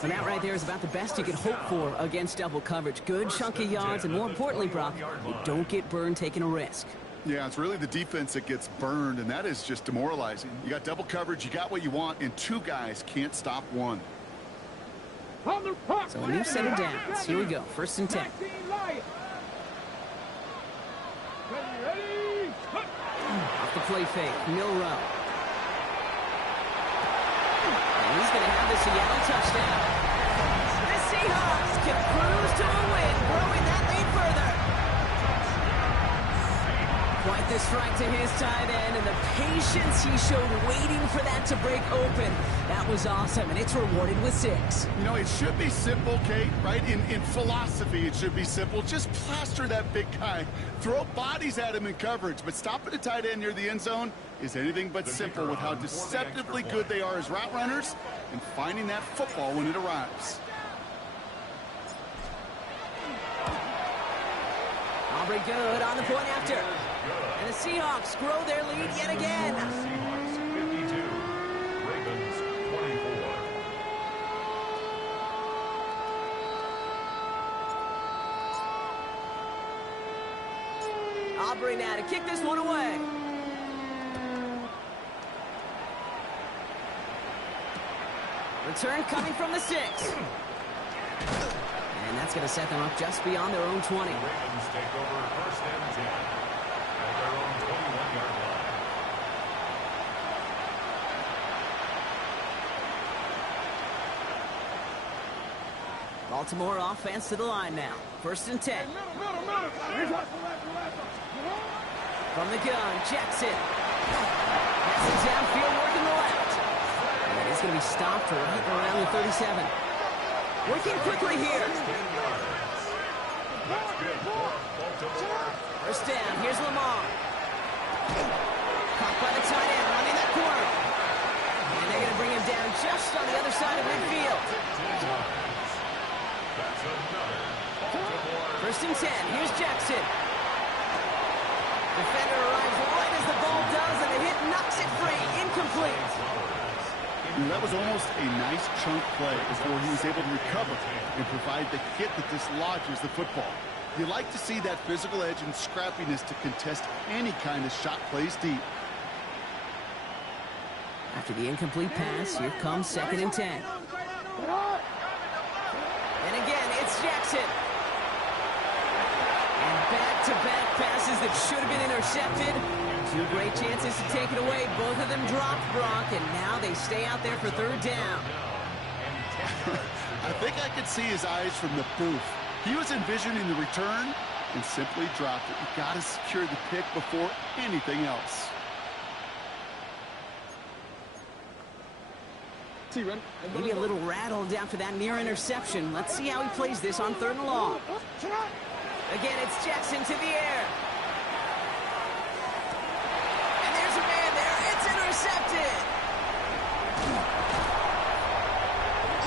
And that right there is about the best you could hope for against double coverage. Good chunk of yards, and more importantly, Brock, you don't get burned taking a risk. Yeah, it's really the defense that gets burned, and that is just demoralizing. You got double coverage, you got what you want, and 2 guys can't stop one. So a new set of downs. Here we go. 1st and 10. Off the play fake. Milrow. And he's going to have the Seattle touchdown. The Seahawks can cruise to a win, growing that lead further. Quite the strike to his tight end, and the patience he showed waiting for that to break open. That was awesome, and it's rewarded with 6. You know, it should be simple, Kate, right? In philosophy, it should be simple. Just plaster that big guy. Throw bodies at him in coverage, but stopping a tight end near the end zone is anything but simple with how deceptively good they are as route runners and finding that football when it arrives. Aubrey good on the point after. And the Seahawks grow their lead yet again. Seahawks 52, Ravens 24. Aubrey now to kick this one away. Return coming from the 6. And that's going to set them up just beyond their own 20. Ravens take over first and 10 at their own 21-yard line. Baltimore offense to the line now. First and 10. From the gun, Jackson. Passes downfield, working the left. And he's going to be stopped right around the 37. Working quickly here. First down, here's Lamar. Caught by the tight end, running that corner. And they're going to bring him down just on the other side of midfield. First and 10, here's Jackson. Defender arrives right as the ball does, and the hit knocks it free. Incomplete. That was almost a nice chunk play before he was able to recover and provide the hit that dislodges the football. You like to see that physical edge and scrappiness to contest any kind of shot plays deep. After the incomplete pass, here comes second and 10. And again, it's Jackson. And back-to-back passes that should have been intercepted. Two great chances to take it away. Both of them dropped, Brock, and now they stay out there for third down. I think I could see his eyes from the booth. He was envisioning the return and simply dropped it. You got to secure the pick before anything else. Maybe a little rattled after that near interception. Let's see how he plays this on third and long. Again, it's Jackson to the air. And there's a man there. It's intercepted.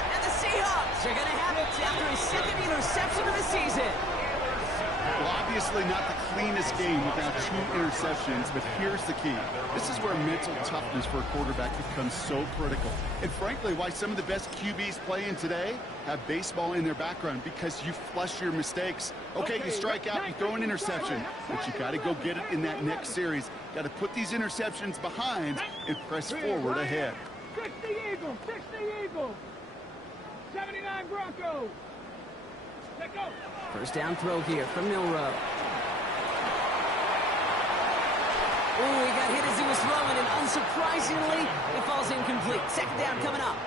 And the Seahawks are going to have it after his second interception of the season. Well, obviously not the cleanest game without 2 interceptions, but here's the key. This is where mental toughness for a quarterback becomes so critical. And frankly, why some of the best QBs playing today have baseball in their background, because you flush your mistakes. Okay, you strike out, you throw an interception, but you got to go get it in that next series. Got to put these interceptions behind and press forward ahead. 60 Eagles, 60 Eagles. 79 Broncos. Let's go. First down throw here from Milrow. Oh, he got hit as he was throwing, and unsurprisingly, it falls incomplete. Second down coming up.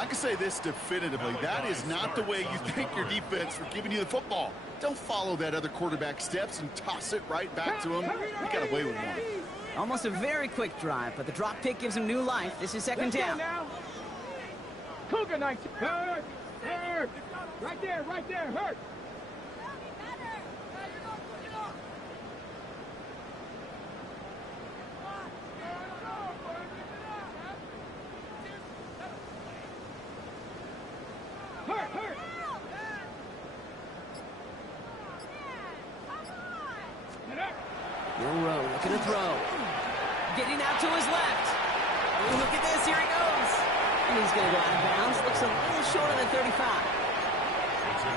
I can say this definitively. That is not the way you thank your defense for giving you the football. Don't follow that other quarterback steps and toss it right back to him. You got away with one. Almost a very quick drive, but the drop pick gives him new life. This is second down. Cougar 19. Hurt. Hurt. Right there, hurt. Milrow looking to throw. Getting out to his left. Oh, look at this. Here he goes. And he's going to go out of bounds. Looks a little short of the 35.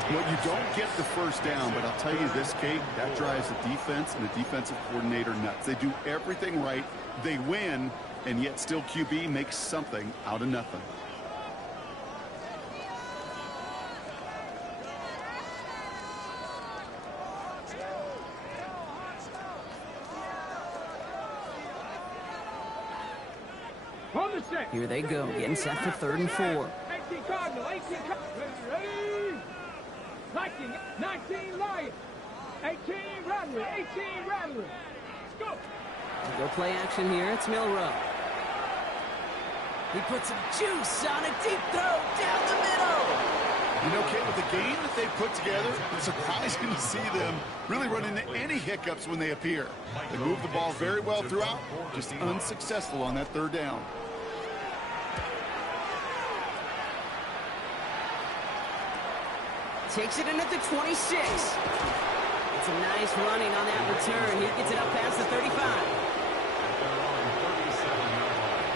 Well, you don't get the first down, but I'll tell you this, Kate, that drives the defense and the defensive coordinator nuts. They do everything right. They win, and yet still QB makes something out of nothing. Here they go, getting set for third and 4. 18 Cardinal, 18 Cardinal. Ready? 19 Lions. 18 Rattler, 18 Rattler. Let's go. Go play action here. It's Milrow. He puts some juice on a deep throw down the middle. You know, Kate, with the game that they put together, it's surprising to see them really run into any hiccups when they appear. They move the ball very well throughout, just unsuccessful on that third down. Takes it in at the 26. Some nice running on that return. He gets it up past the 35. They're on 37-yard line.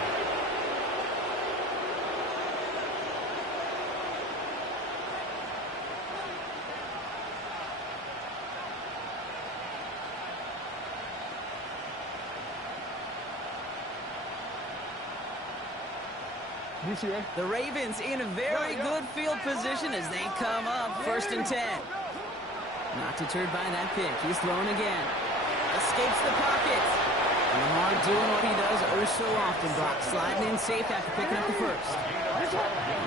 The Ravens in a very good field position as they come up 1st and 10. Not deterred by that pick. He's throwing again. Escapes the pocket. And Lamar doing what he does so often, Brock. Sliding in safe after picking up the first.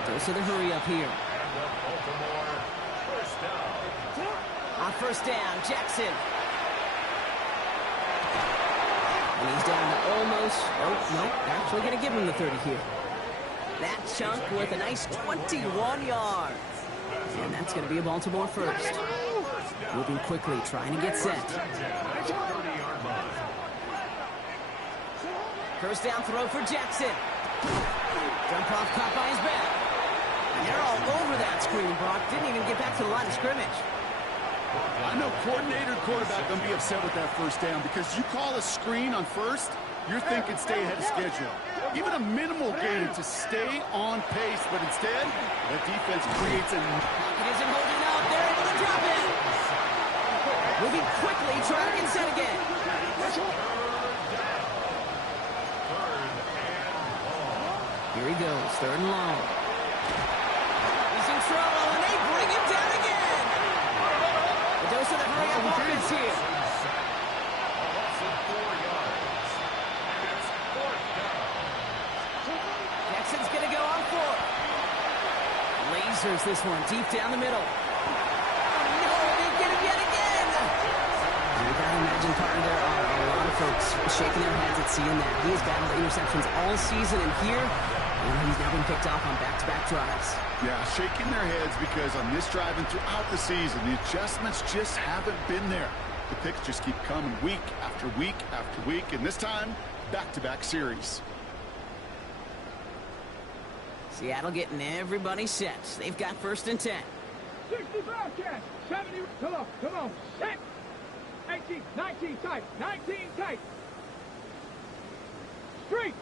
Dose of the hurry up here. And the Baltimore first down. On 1st down, Jackson. And he's down to almost, no, actually going to give him the 30 here. That chunk with a nice 21 yards. And that's going to be a Baltimore first. Moving quickly, trying to get set. 30-yard line. First down throw for Jackson. Jump off caught by his back. And they're all over that screen, Brock. Didn't even get back to the line of scrimmage. I know coordinator and quarterback going to be upset with that first down because you call a screen on first, you're thinking stay ahead of schedule. Even a minimal gain to stay on pace, but instead, the defense creates a... It isn't holding up. They're able to drop it. Moving quickly, trying to get set again. Here he goes, 3rd and long. He's in trouble, and they bring him down again. A dose of the hurry-up offense here. Jackson's going to go on 4th. Lasers this one deep down the middle. Oh, no, they get him yet again. You got to imagine, partner, there are a lot of folks shaking their heads at seeing that. He has battled interceptions all season, and here, he's now been picked off on back-to-back drives. Yeah, shaking their heads because on this drive and throughout the season, the adjustments just haven't been there. The picks just keep coming week after week after week, and this time, back-to-back series. Seattle getting everybody set. They've got 1st and 10. 65 catch. 70. Come on. Set. 18, 19 tight. 19 tight. Street.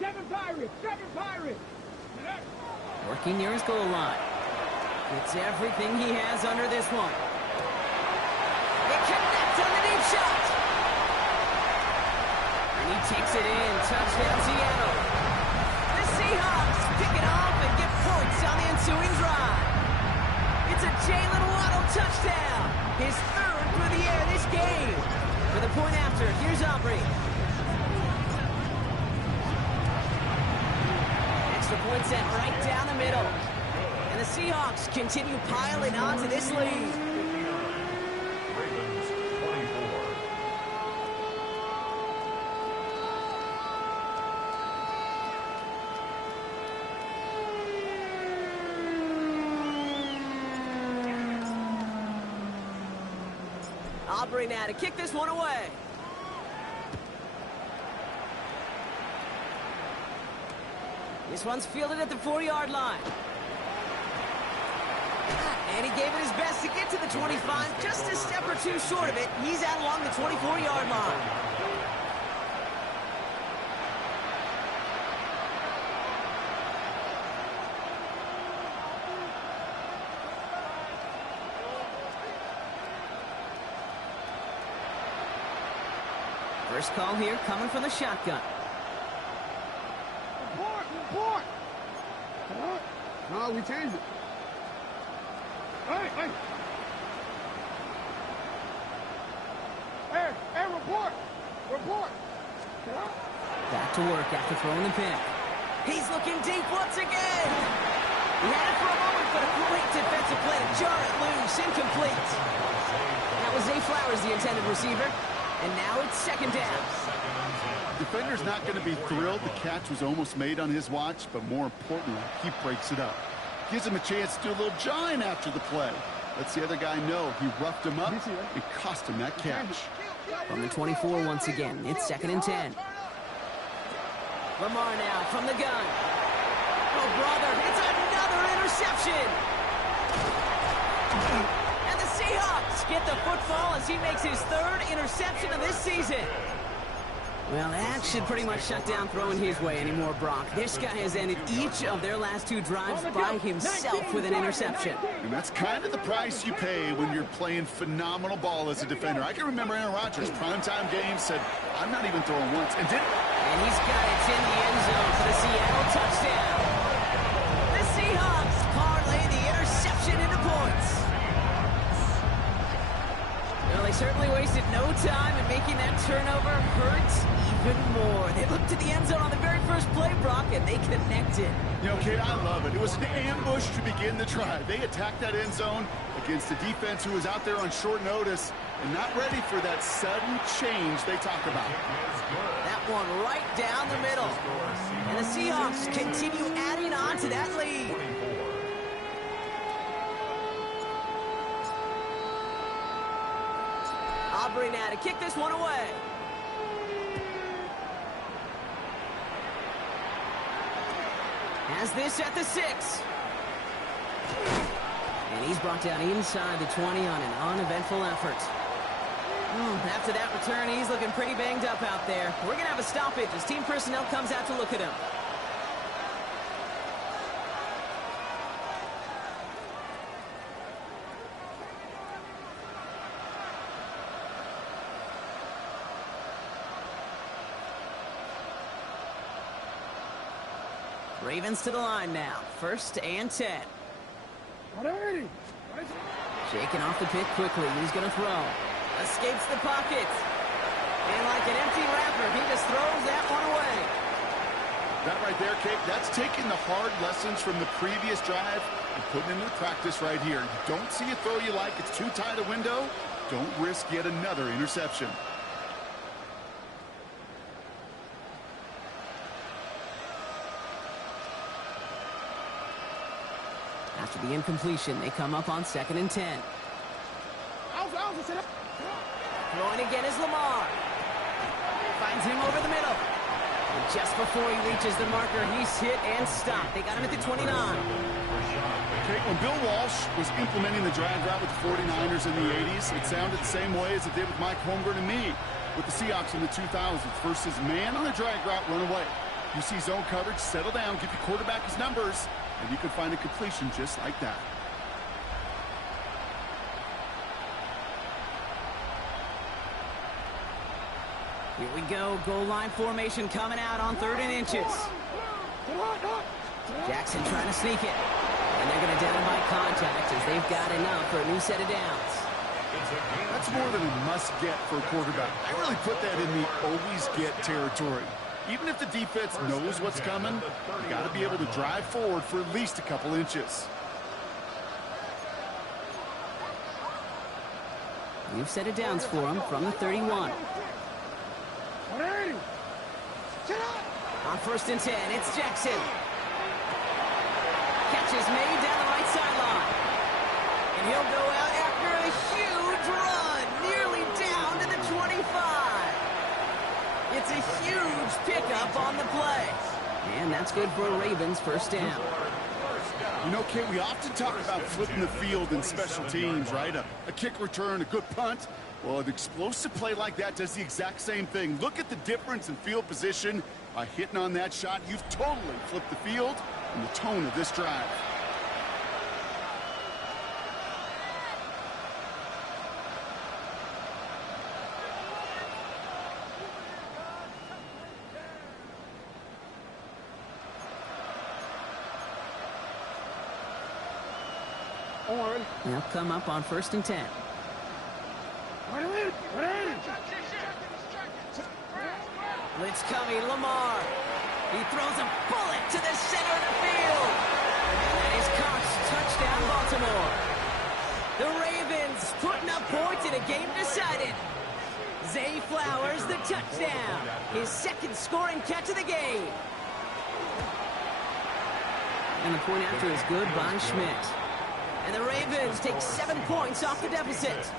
7 Pirates. Working near his goal line. Gets everything he has under this one. They connect on the deep shot. And he takes it in. Touchdown, Seattle. The Seahawks pick it off and get points on the ensuing drive. It's a Jalen Waddle touchdown. His 3rd for the air this game. For the point after, here's Aubrey. Extra point set right down the middle. And the Seahawks continue piling onto this lead. Ravens 24. Aubrey now to kick this one away. This one's fielded at the 4-yard line. And he gave it his best to get to the 25. Just a step or two short of it. He's out along the 24-yard line. First call here coming from the shotgun. Report. No, we changed it. Hey. Hey, report. Back to work after throwing the pick. He's looking deep once again. He had it for a moment, but a great defensive play to jar it loose. Incomplete. That was Zay Flowers, the intended receiver. And now it's 2nd down. Defender's not going to be thrilled the catch was almost made on his watch, but more importantly, he breaks it up. Gives him a chance to do a little jawing after the play. Lets the other guy know he roughed him up and cost him that catch. From the 24 once again, it's 2nd and 10. Lamar now from the gun. Oh, brother, it's another interception. And the Seahawks get the football as he makes his third interception of this season. Well, that should pretty much shut down throwing his way anymore, Brock. This guy has ended each of their last 2 drives by himself with an interception. And that's kind of the price you pay when you're playing phenomenal ball as a defender. I can remember Aaron Rodgers' primetime game said, I'm not even throwing once, and did it. And he's got it in the end zone for the Seattle touchdown. The Seahawks parlay the interception into points. Well, they certainly wasted no time in making that turnover hurt even more. They looked to the end zone on the very first play, Brock, and they connected. You know, Kate, I love it. It was an ambush to begin the drive. They attacked that end zone against a defense who was out there on short notice and not ready for that sudden change they talk about. That one right down the middle. And the Seahawks continue adding on to that lead. Aubrey now to kick this one away. Has this at the 6. And he's brought down inside the 20 on an uneventful effort. After that return, he's looking pretty banged up out there. We're going to have a stoppage as team personnel comes out to look at him. Ravens to the line now. 1st and 10. Shaking off the pick quickly. He's going to throw. Escapes the pocket. And like an empty wrapper, he just throws that one away. That right there, Kate, that's taking the hard lessons from the previous drive and putting them into practice right here. You don't see a throw you like, it's too tight a window. Don't risk yet another interception. After the incompletion, they come up on 2nd and 10. Throwing again is Lamar. Finds him over the middle. And just before he reaches the marker, he's hit and stopped. They got him at the 29. Okay, when Bill Walsh was implementing the drag route with the 49ers in the 80s, it sounded the same way as it did with Mike Holmgren and me with the Seahawks in the 2000s versus man on the drag route, run away. You see zone coverage, settle down, give your quarterback his numbers, and you can find a completion just like that. Here we go. Goal line formation coming out on 3rd and inches. Jackson trying to sneak it. And they're going to down by contact as they've got enough for a new set of downs. That's more than a must-get for a quarterback. I really put that in the always-get territory. Even if the defense knows what's coming, you got to be able to drive forward for at least a couple inches. New set of downs for him from the 31. On 1st and 10, it's Jackson. Catch is made down the right sideline. And he'll go out after a huge run, nearly down to the 25. It's a huge pickup on the play. And that's good for a Ravens 1st down. You know, Kate, we often talk about flipping the field in special teams, right? A kick return, a good punt. Well, an explosive play like that does the exact same thing. Look at the difference in field position. By hitting on that shot, you've totally flipped the field and the tone of this drive. They'll come up on 1st and 10. Blitz coming, Lamar. He throws a bullet to the center of the field. And that is caught. Touchdown, Baltimore. The Ravens putting up points in a game decided. Zay Flowers, the touchdown. His 2nd scoring catch of the game. And the point after is good by Schmidt. And the Ravens take 7 points off the deficit.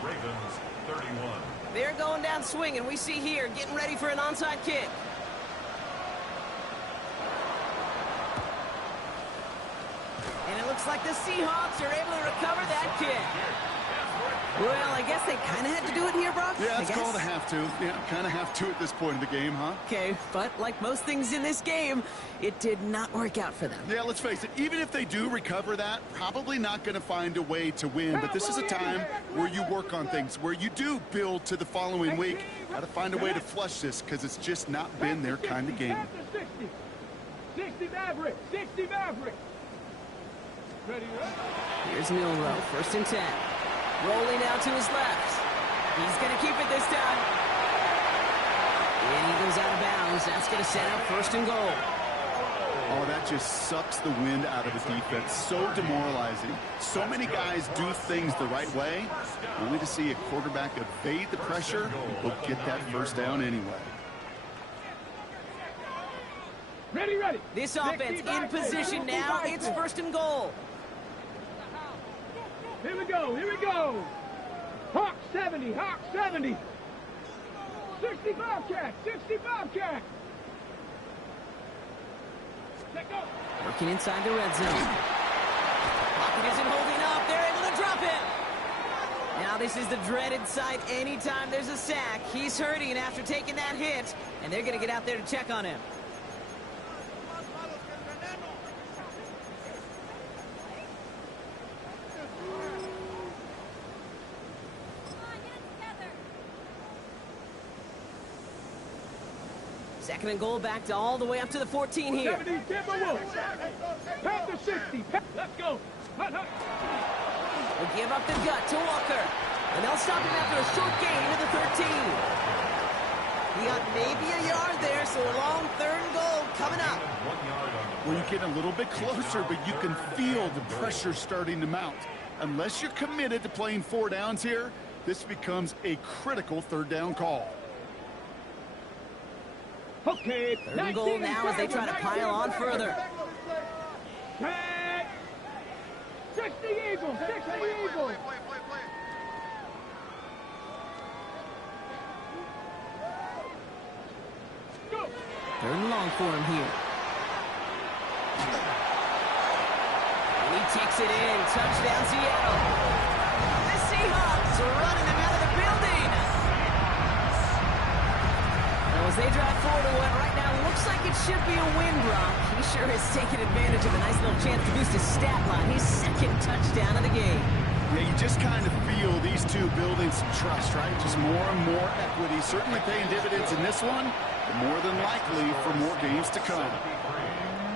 Ravens 31. They're going down swinging. We see here getting ready for an onside kick. And it looks like the Seahawks are able to recover that kick. Well, I guess they kind of had to do it here, Brock. Yeah, it's called a have to. Yeah, kind of have to at this point in the game, huh? Okay, but like most things in this game, it did not work out for them. Yeah, let's face it, even if they do recover that, probably not going to find a way to win. But this is a time where you work on things, where you do build to the following week. Got to find a way to flush this because it's just not been their kind of game. 60 Maverick, 60 Maverick. Ready, Here's Milrow, 1st and 10. Rolling out to his left. He's going to keep it this time. And he goes out of bounds. That's going to set up 1st and goal. Oh, that just sucks the wind out of the defense. So demoralizing. So many guys do things the right way, only to see a quarterback evade the pressure and go get that 1st down anyway. Ready, ready. This offense in position now. It's 1st and goal. Here we go, here we go. Hawk 70, Hawk 70. 60 Bobcat, 60 Bobcat. Let go. Working inside the red zone. Pocket isn't holding up. They're able to drop it. Now this is the dreaded sight anytime there's a sack. He's hurting after taking that hit, and they're going to get out there to check on him. Second and goal, back to all the way up to the 14 here. 70 Timberwolves. Pound the 60. Let's go. Hut, hut. Will give up the gut to Walker. And they'll stop him after a short gain at the 13. He got maybe a yard there, so a long 3rd and goal coming up. Well, you get a little bit closer, but you can feel the pressure starting to mount. Unless you're committed to playing 4 downs here, this becomes a critical 3rd down call. Okay. 3rd and goal now as they try to pile on further. 60 Eagles, 60 Eagles. Go. 3rd and long for him here. And he takes it in. Touchdown, Seattle. The Seahawks are running them out of the building. Now, as they drive forward to what right now looks like it should be a win, Brock. He sure has taken advantage of a nice little chance to boost his stat line. His 2nd touchdown of the game. Yeah, you just kind of feel these two building some trust, right? Just more and more equity. Certainly paying dividends in this one, but more than likely for more games to come.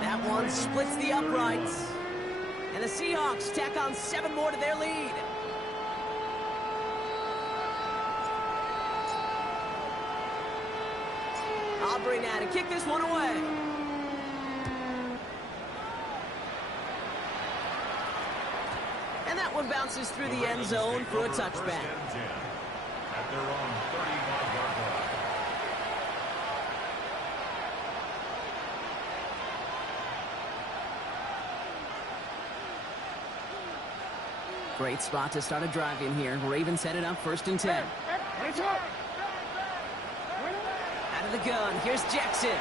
That one splits the uprights. And the Seahawks tack on 7 more to their lead. Aubrey now to kick this one away. And that one bounces through the end zone for a touchback. At their own 35-yard line. Great spot to start a drive in here. Ravens headed up 1st and 10. Out of the gun, here's Jackson.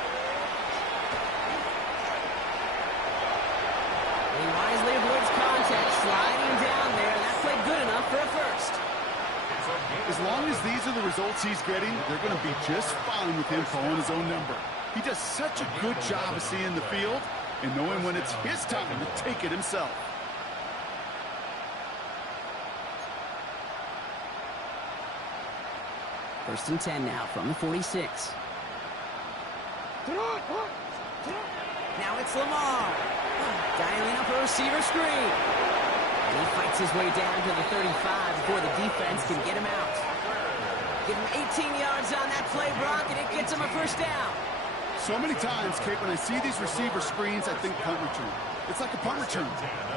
He wisely avoids contact, sliding down there. That played good enough for a 1st. As long as these are the results he's getting, they're going to be just fine with him calling his own number. He does such a good job of seeing the field and knowing when it's his time to take it himself. First and 10 now from the 46. Now it's Lamar. Dialing up a receiver screen. And he fights his way down to the 35 before the defense can get him out. Give him 18 yards on that play, Brock, and it gets him a 1st down. So many times, Kate, when I see these receiver screens, I think punt return. It's like a punt return.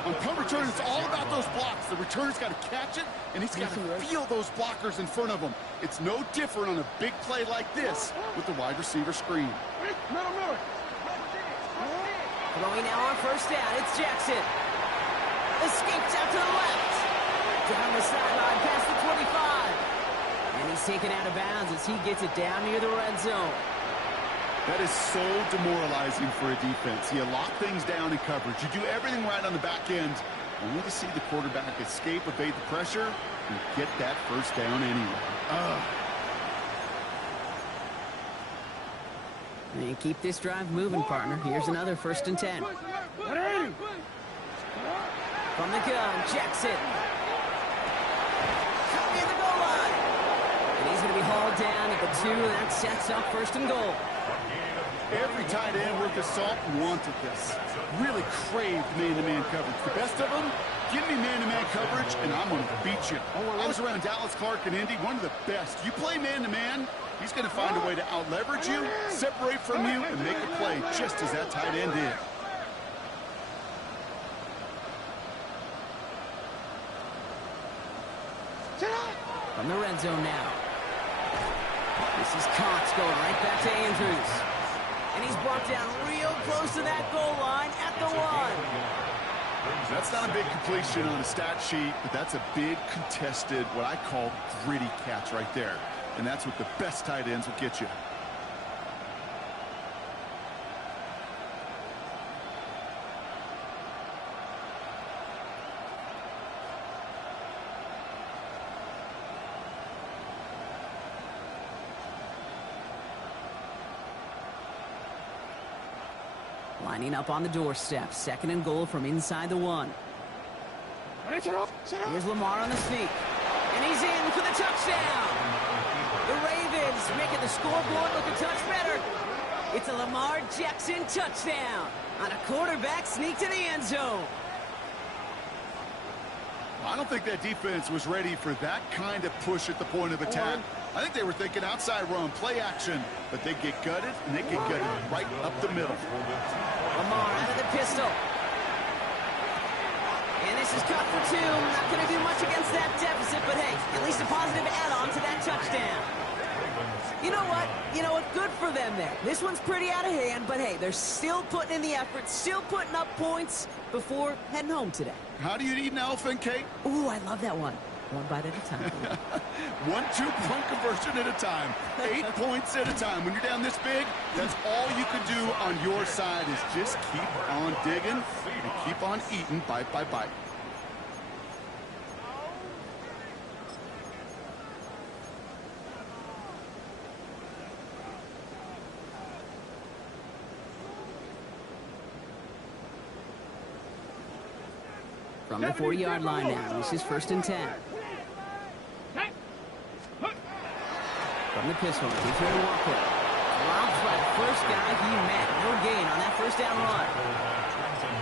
On punt return, it's all about those blocks. The returner's got to catch it, and he's got to feel those blockers in front of him. It's no different on a big play like this with the wide receiver screen. Throwing now on 1st down, it's Jackson. Escapes out to the left. Down the sideline, past the 25. And he's taken out of bounds as he gets it down near the red zone. That is so demoralizing for a defense. You lock things down in coverage. You do everything right on the back end, Only to see the quarterback escape, evade the pressure, and get that first down anyway. And keep this drive moving, partner. Here's another 1st and 10. From the gun, Jackson. Coming in the goal line. And he's going to be hauled down at the 2, and that sets up 1st and goal. Every tight end worth his salt wanted this. Really craved man-to-man coverage. The best of them, give me man-to-man coverage, and I'm going to beat you. I was around Dallas Clark and Indy, one of the best. You play man-to-man, he's going to find a way to out-leverage you, separate from you, and make a play just as that tight end did. From the red zone now. This is Cox going right back to Andrews. And he's brought down real close to that goal line at the 1. That's not a big completion on a stat sheet, but that's a big contested, what I call gritty catch right there. And that's what the best tight ends will get you. Lining up on the doorstep. 2nd and goal from inside the 1. Here's Lamar on the sneak. And he's in for the touchdown. The Ravens making the scoreboard look a touch better. It's a Lamar Jackson touchdown on a quarterback sneak to the end zone. I don't think that defense was ready for that kind of push at the point of attack. I think they were thinking outside run, play action, but they get gutted, and they get gutted right up the middle. Lamar out of the pistol. And this is cut for 2. Not going to do much against that deficit, but hey, at least a positive add-on to that touchdown. You know what? Good for them there. This one's pretty out of hand, but hey, they're still putting in the effort, still putting up points before heading home today. How do you eat an elephant cake? Ooh, I love that one. One bite at a time. 1-2 conversion at a time. 8 points at a time. When you're down this big, that's all you can do on your side is just keep on digging and keep on eating bite by bite. From the 40-yard line now, this is 1st and 10. From the pistol, he's here to walk it. Drops by the first guy he met. No gain on that 1st down run.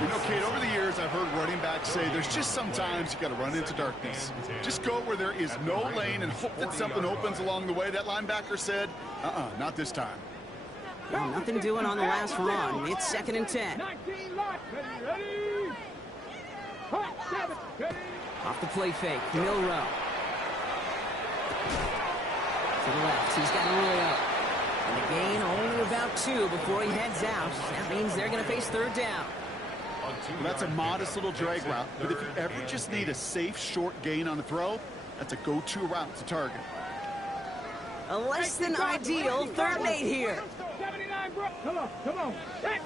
You know, Kate, over the years, I've heard running backs say there's just sometimes you got to run into darkness. Just go where there is no lane and hope that something opens along the way. That linebacker said, not this time. Well, nothing doing on the last run. It's 2nd and 10. 19 left. Ready. Hot 7. Ready. Off the play fake, Milrow. To the left, he's got to roll up. And the gain only about 2 before he heads out. That means they're going to face 3rd down. Well, that's a modest little drag route, but if you ever just need a safe, short gain on the throw, that's a go-to route to target. A less than ideal 3rd and 8 here. 79, bro. Come on. Hey.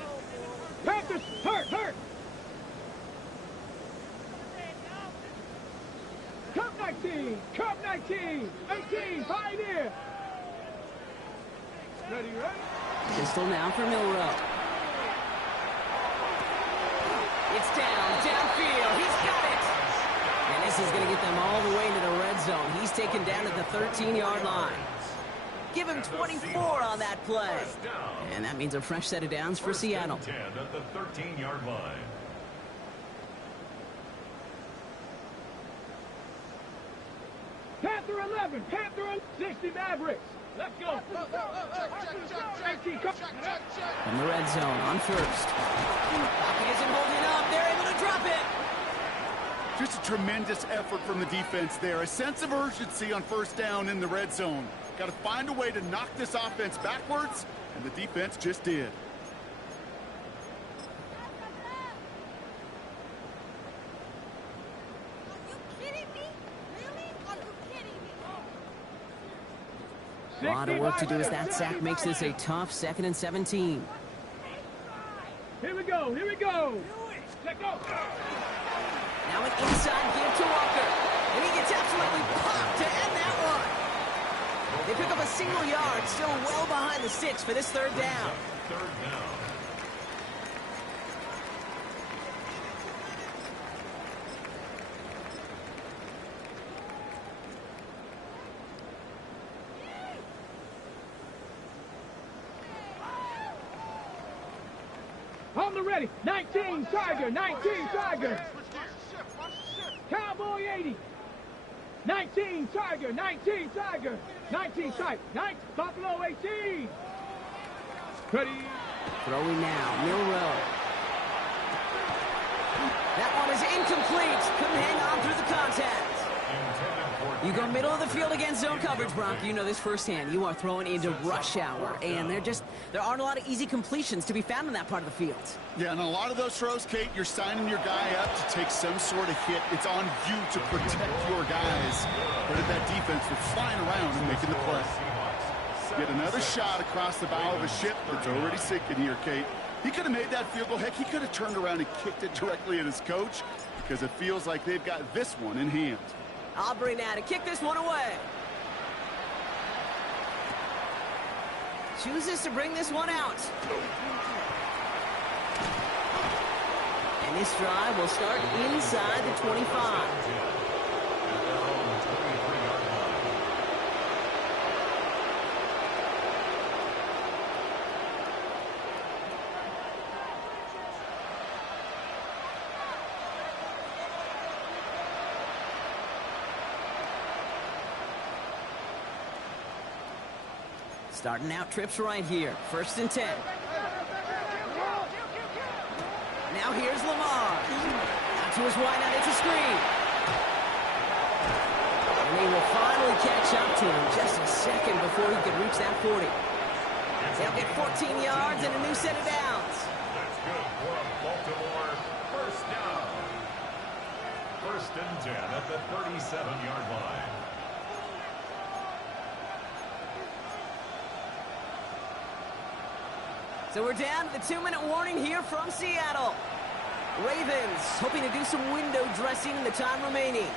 Panthers, hurt. Cup 19, 18, Pioneer. Ready. Pistol now for Milrow. It's downfield. He's got it. And this is going to get them all the way into the red zone. He's taken down at the 13-yard line. Give him 24 on that play. And that means a fresh set of downs for Seattle. 10 at the 13-yard line. Panther 11, Panther 60 Mavericks. Let's go. From the red zone on 1st. Pocket isn't holding up. They're able to drop it. Just a tremendous effort from the defense there. A sense of urgency on 1st down in the red zone. Got to find a way to knock this offense backwards, and the defense just did. A lot of work to do as that sack makes this a tough 2nd and 17. Here we go. Let go. Now an inside give to Walker. And he gets absolutely popped to end that one. They pick up a single yard, still well behind the sticks for this third down. Third down. On the ready. 19 Tiger. 19 Tiger. Cowboy 80. 19 Tiger. 19 Tiger. 19 type. 9 Buffalo 18. Ready. Throwing now, Milrow. That one is incomplete. Couldn't hang on through the contact. You go middle of the field against zone coverage, Brock. You know this firsthand. You are throwing into rush hour, and there aren't a lot of easy completions to be found in that part of the field. Yeah, and a lot of those throws, Kate, you're signing your guy up to take some sort of hit. It's on you to protect your guys. But if that defense was flying around and making the play. Get another shot across the bow of a ship that's already sinking here, Kate. He could have made that field goal. Heck, he could have turned around and kicked it directly at his coach because it feels like they've got this one in hand. Aubrey now to kick this one away. Chooses to bring this one out. And this drive will start inside the 25. Starting out trips right here. 1st and 10. Now here's Lamar. Out to his wide out. It's a screen. And they will finally catch up to him just a second before he could reach that 40. They'll get 14 yards and a new set of downs. That's good for Baltimore. First down. 1st and 10 at the 37-yard line. So we're down to the 2-minute warning here from Seattle. Ravens hoping to do some window dressing in the time remaining.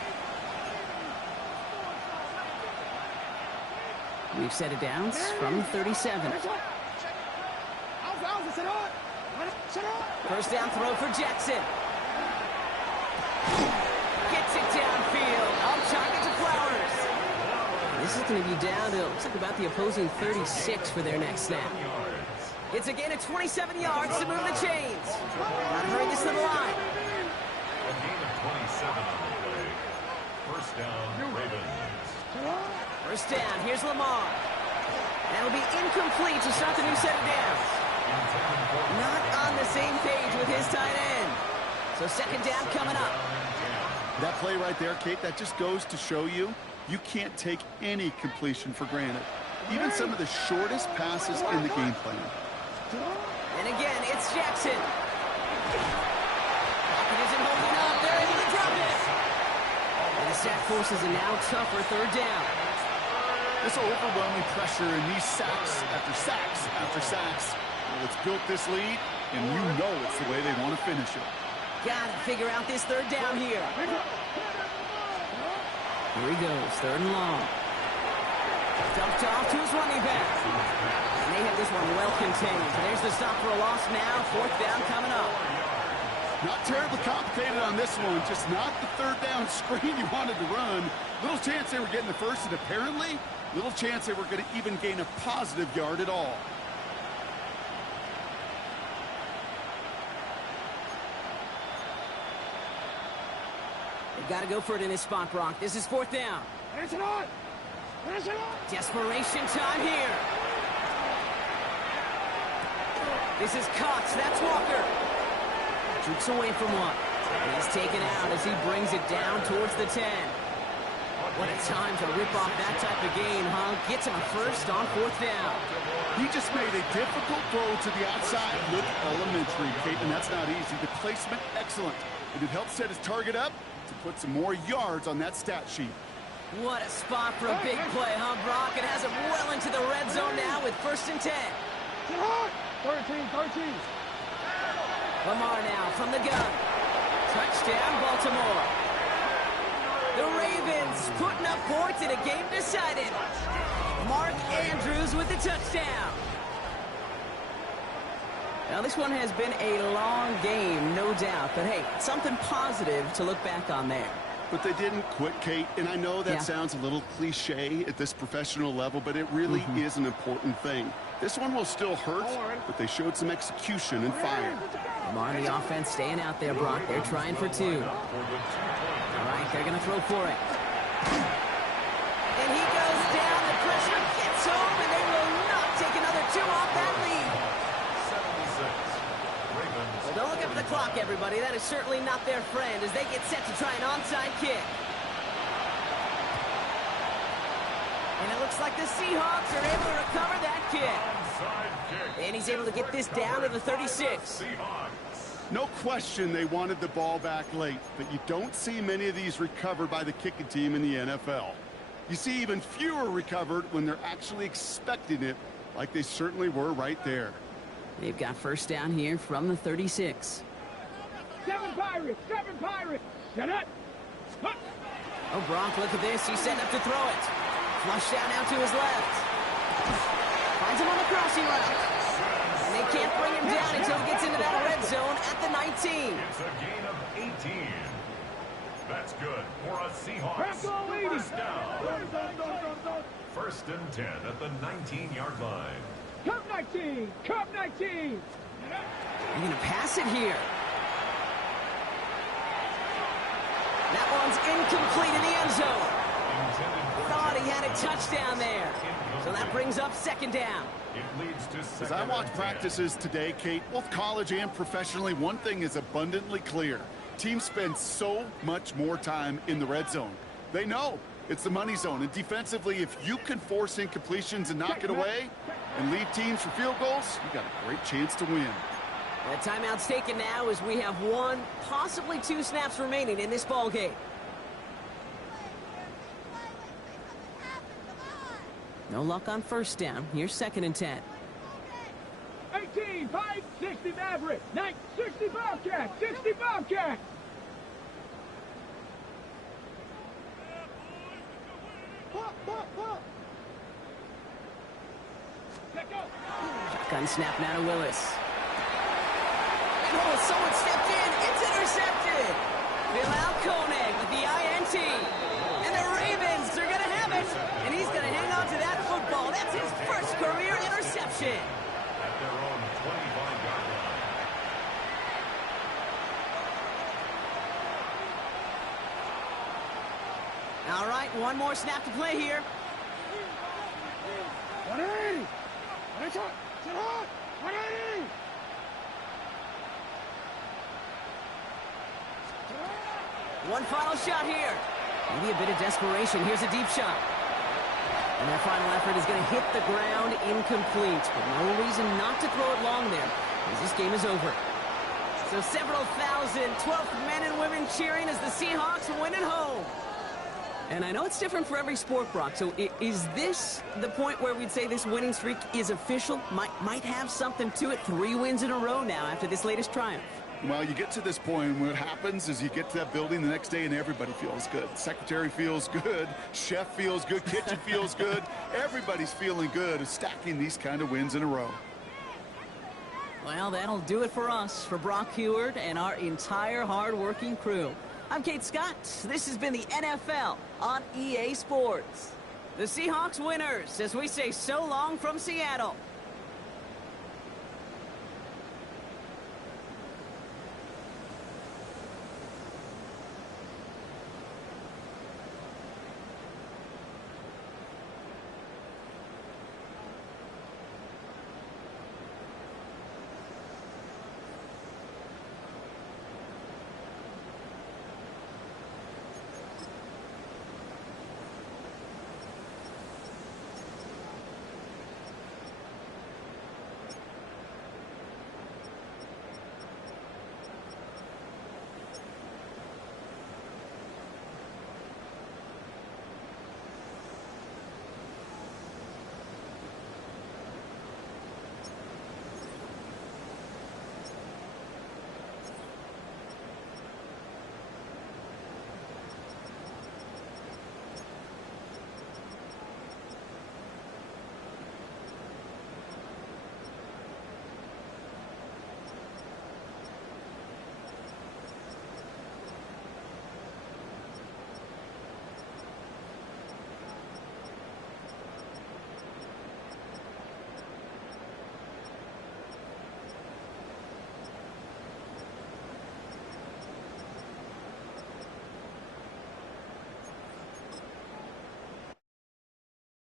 We've set it down from the 37. 1st down throw for Jackson. Gets it downfield. On target to Flowers. This is going to be down to, looks like about the opposing 36 for their next snap. It's a gain of 27 yards to move the chains. Gotta hurry this to the line. A gain of 27 on the play. 1st down, Ravens. 1st down, here's Lamar. That'll be incomplete to start the new set of downs. Not on the same page with his tight end. So 2nd down coming up. That play right there, Kate, that just goes to show you can't take any completion for granted. Even some of the shortest passes in the game plan. And again, it's Jackson. Pocket isn't holding up. They're able to drop it. And the sack forces a now tougher 3rd down. This overwhelming pressure and these sacks after sacks after sacks. Well, it's built this lead, and you know it's the way they want to finish it. Gotta figure out this 3rd down here. Here he goes, 3rd and long. Dumped off to his running back. And they have this one well contained. There's the stop for a loss now. 4th down coming up. Not terribly complicated on this one. Just not the 3rd down screen you wanted to run. Little chance they were getting the first, and apparently, little chance they were going to even gain a positive yard at all. They've got to go for it in this spot, Brock. This is 4th down. Desperation time here. This is Cox. That's Walker. Droops away from one. And he's taken out as he brings it down towards the 10. What a time to rip off that type of gain, huh? Gets him a first on 4th down. He just made a difficult throw to the outside. Look elementary, Kate, and that's not easy. The placement, excellent. And it helped set his target up to put some more yards on that stat sheet. What a spot for a big play, huh, Brock? It has him well into the red zone now with 1st and 10. 13. Lamar now from the gun. Touchdown, Baltimore. The Ravens putting up points in a game decided. Mark Andrews with the touchdown. Now, this one has been a long game, no doubt. But, hey, something positive to look back on there. But they didn't quit, Kate, and I know that sounds a little cliche at this professional level, but it really is an important thing. This one will still hurt, but they showed some execution and fire. Lamar and the offense staying out there, Brock. They're trying for two. All right, they're going to throw for it. And he goes down. The pressure gets home, and they will not take another two off that lead. Well, don't look up at the clock, everybody. That is certainly not their friend as they get set to try an onside kick. And it looks like the Seahawks are able to recover that kick. And he's able to get this down to the 36. No question they wanted the ball back late, but you don't see many of these recovered by the kicking team in the NFL. You see even fewer recovered when they're actually expecting it, like they certainly were right there. They've got first down here from the 36. 7 Pirates! 7 Pirates! Shut up! Oh, Brock, look at this. He's setting up to throw it. Flush down now to his left. Finds him on the crossing route. And they can't bring him down until he gets into that red zone at the 19. It's a gain of 18. That's good for a Seahawks first down. First and 10 at the 19-yard line. Cup 19! Cup 19! They're going to pass it here. That one's incomplete in the end zone. Thought he had a touchdown there. So that brings up second down. It leads to second. As I watch practices today, Kate, both college and professionally, one thing is abundantly clear. Teams spend so much more time in the red zone. They know it's the money zone. And defensively, if you can force incompletions and knock it away and leave teams for field goals, you got a great chance to win. The timeout's taken now as we have one, possibly two snaps remaining in this ball game. No luck on first down. Here's second and 10. 18, 5, 60 Maverick, 9, 60 Bobcat, 60 Bobcat. Shotgun snap now to Willis. Oh, someone stepped in. It's intercepted. Bilal Koenig with the INT. And the Ravens are going to have it. And he's going to hang on to that football. That's his first career interception. At their own 25-yard line. All right, one more snap to play here. 180! 180! One final shot here. Maybe a bit of desperation. Here's a deep shot. And their final effort is going to hit the ground incomplete. But no reason not to throw it long there, as this game is over. So several thousand 12th men and women cheering as the Seahawks win at home. And I know it's different for every sport, Brock. So is this the point where we'd say this winning streak is official? Might have something to it. 3 wins in a row now after this latest triumph. Well, you get to this point, and what happens is you get to that building the next day and everybody feels good. Secretary feels good, chef feels good, kitchen feels good. Everybody's feeling good of stacking these kind of wins in a row. Well, that'll do it for us, for Brock Heward and our entire hard-working crew. I'm Kate Scott. This has been the NFL on EA Sports. The Seahawks winners, as we say so long from Seattle.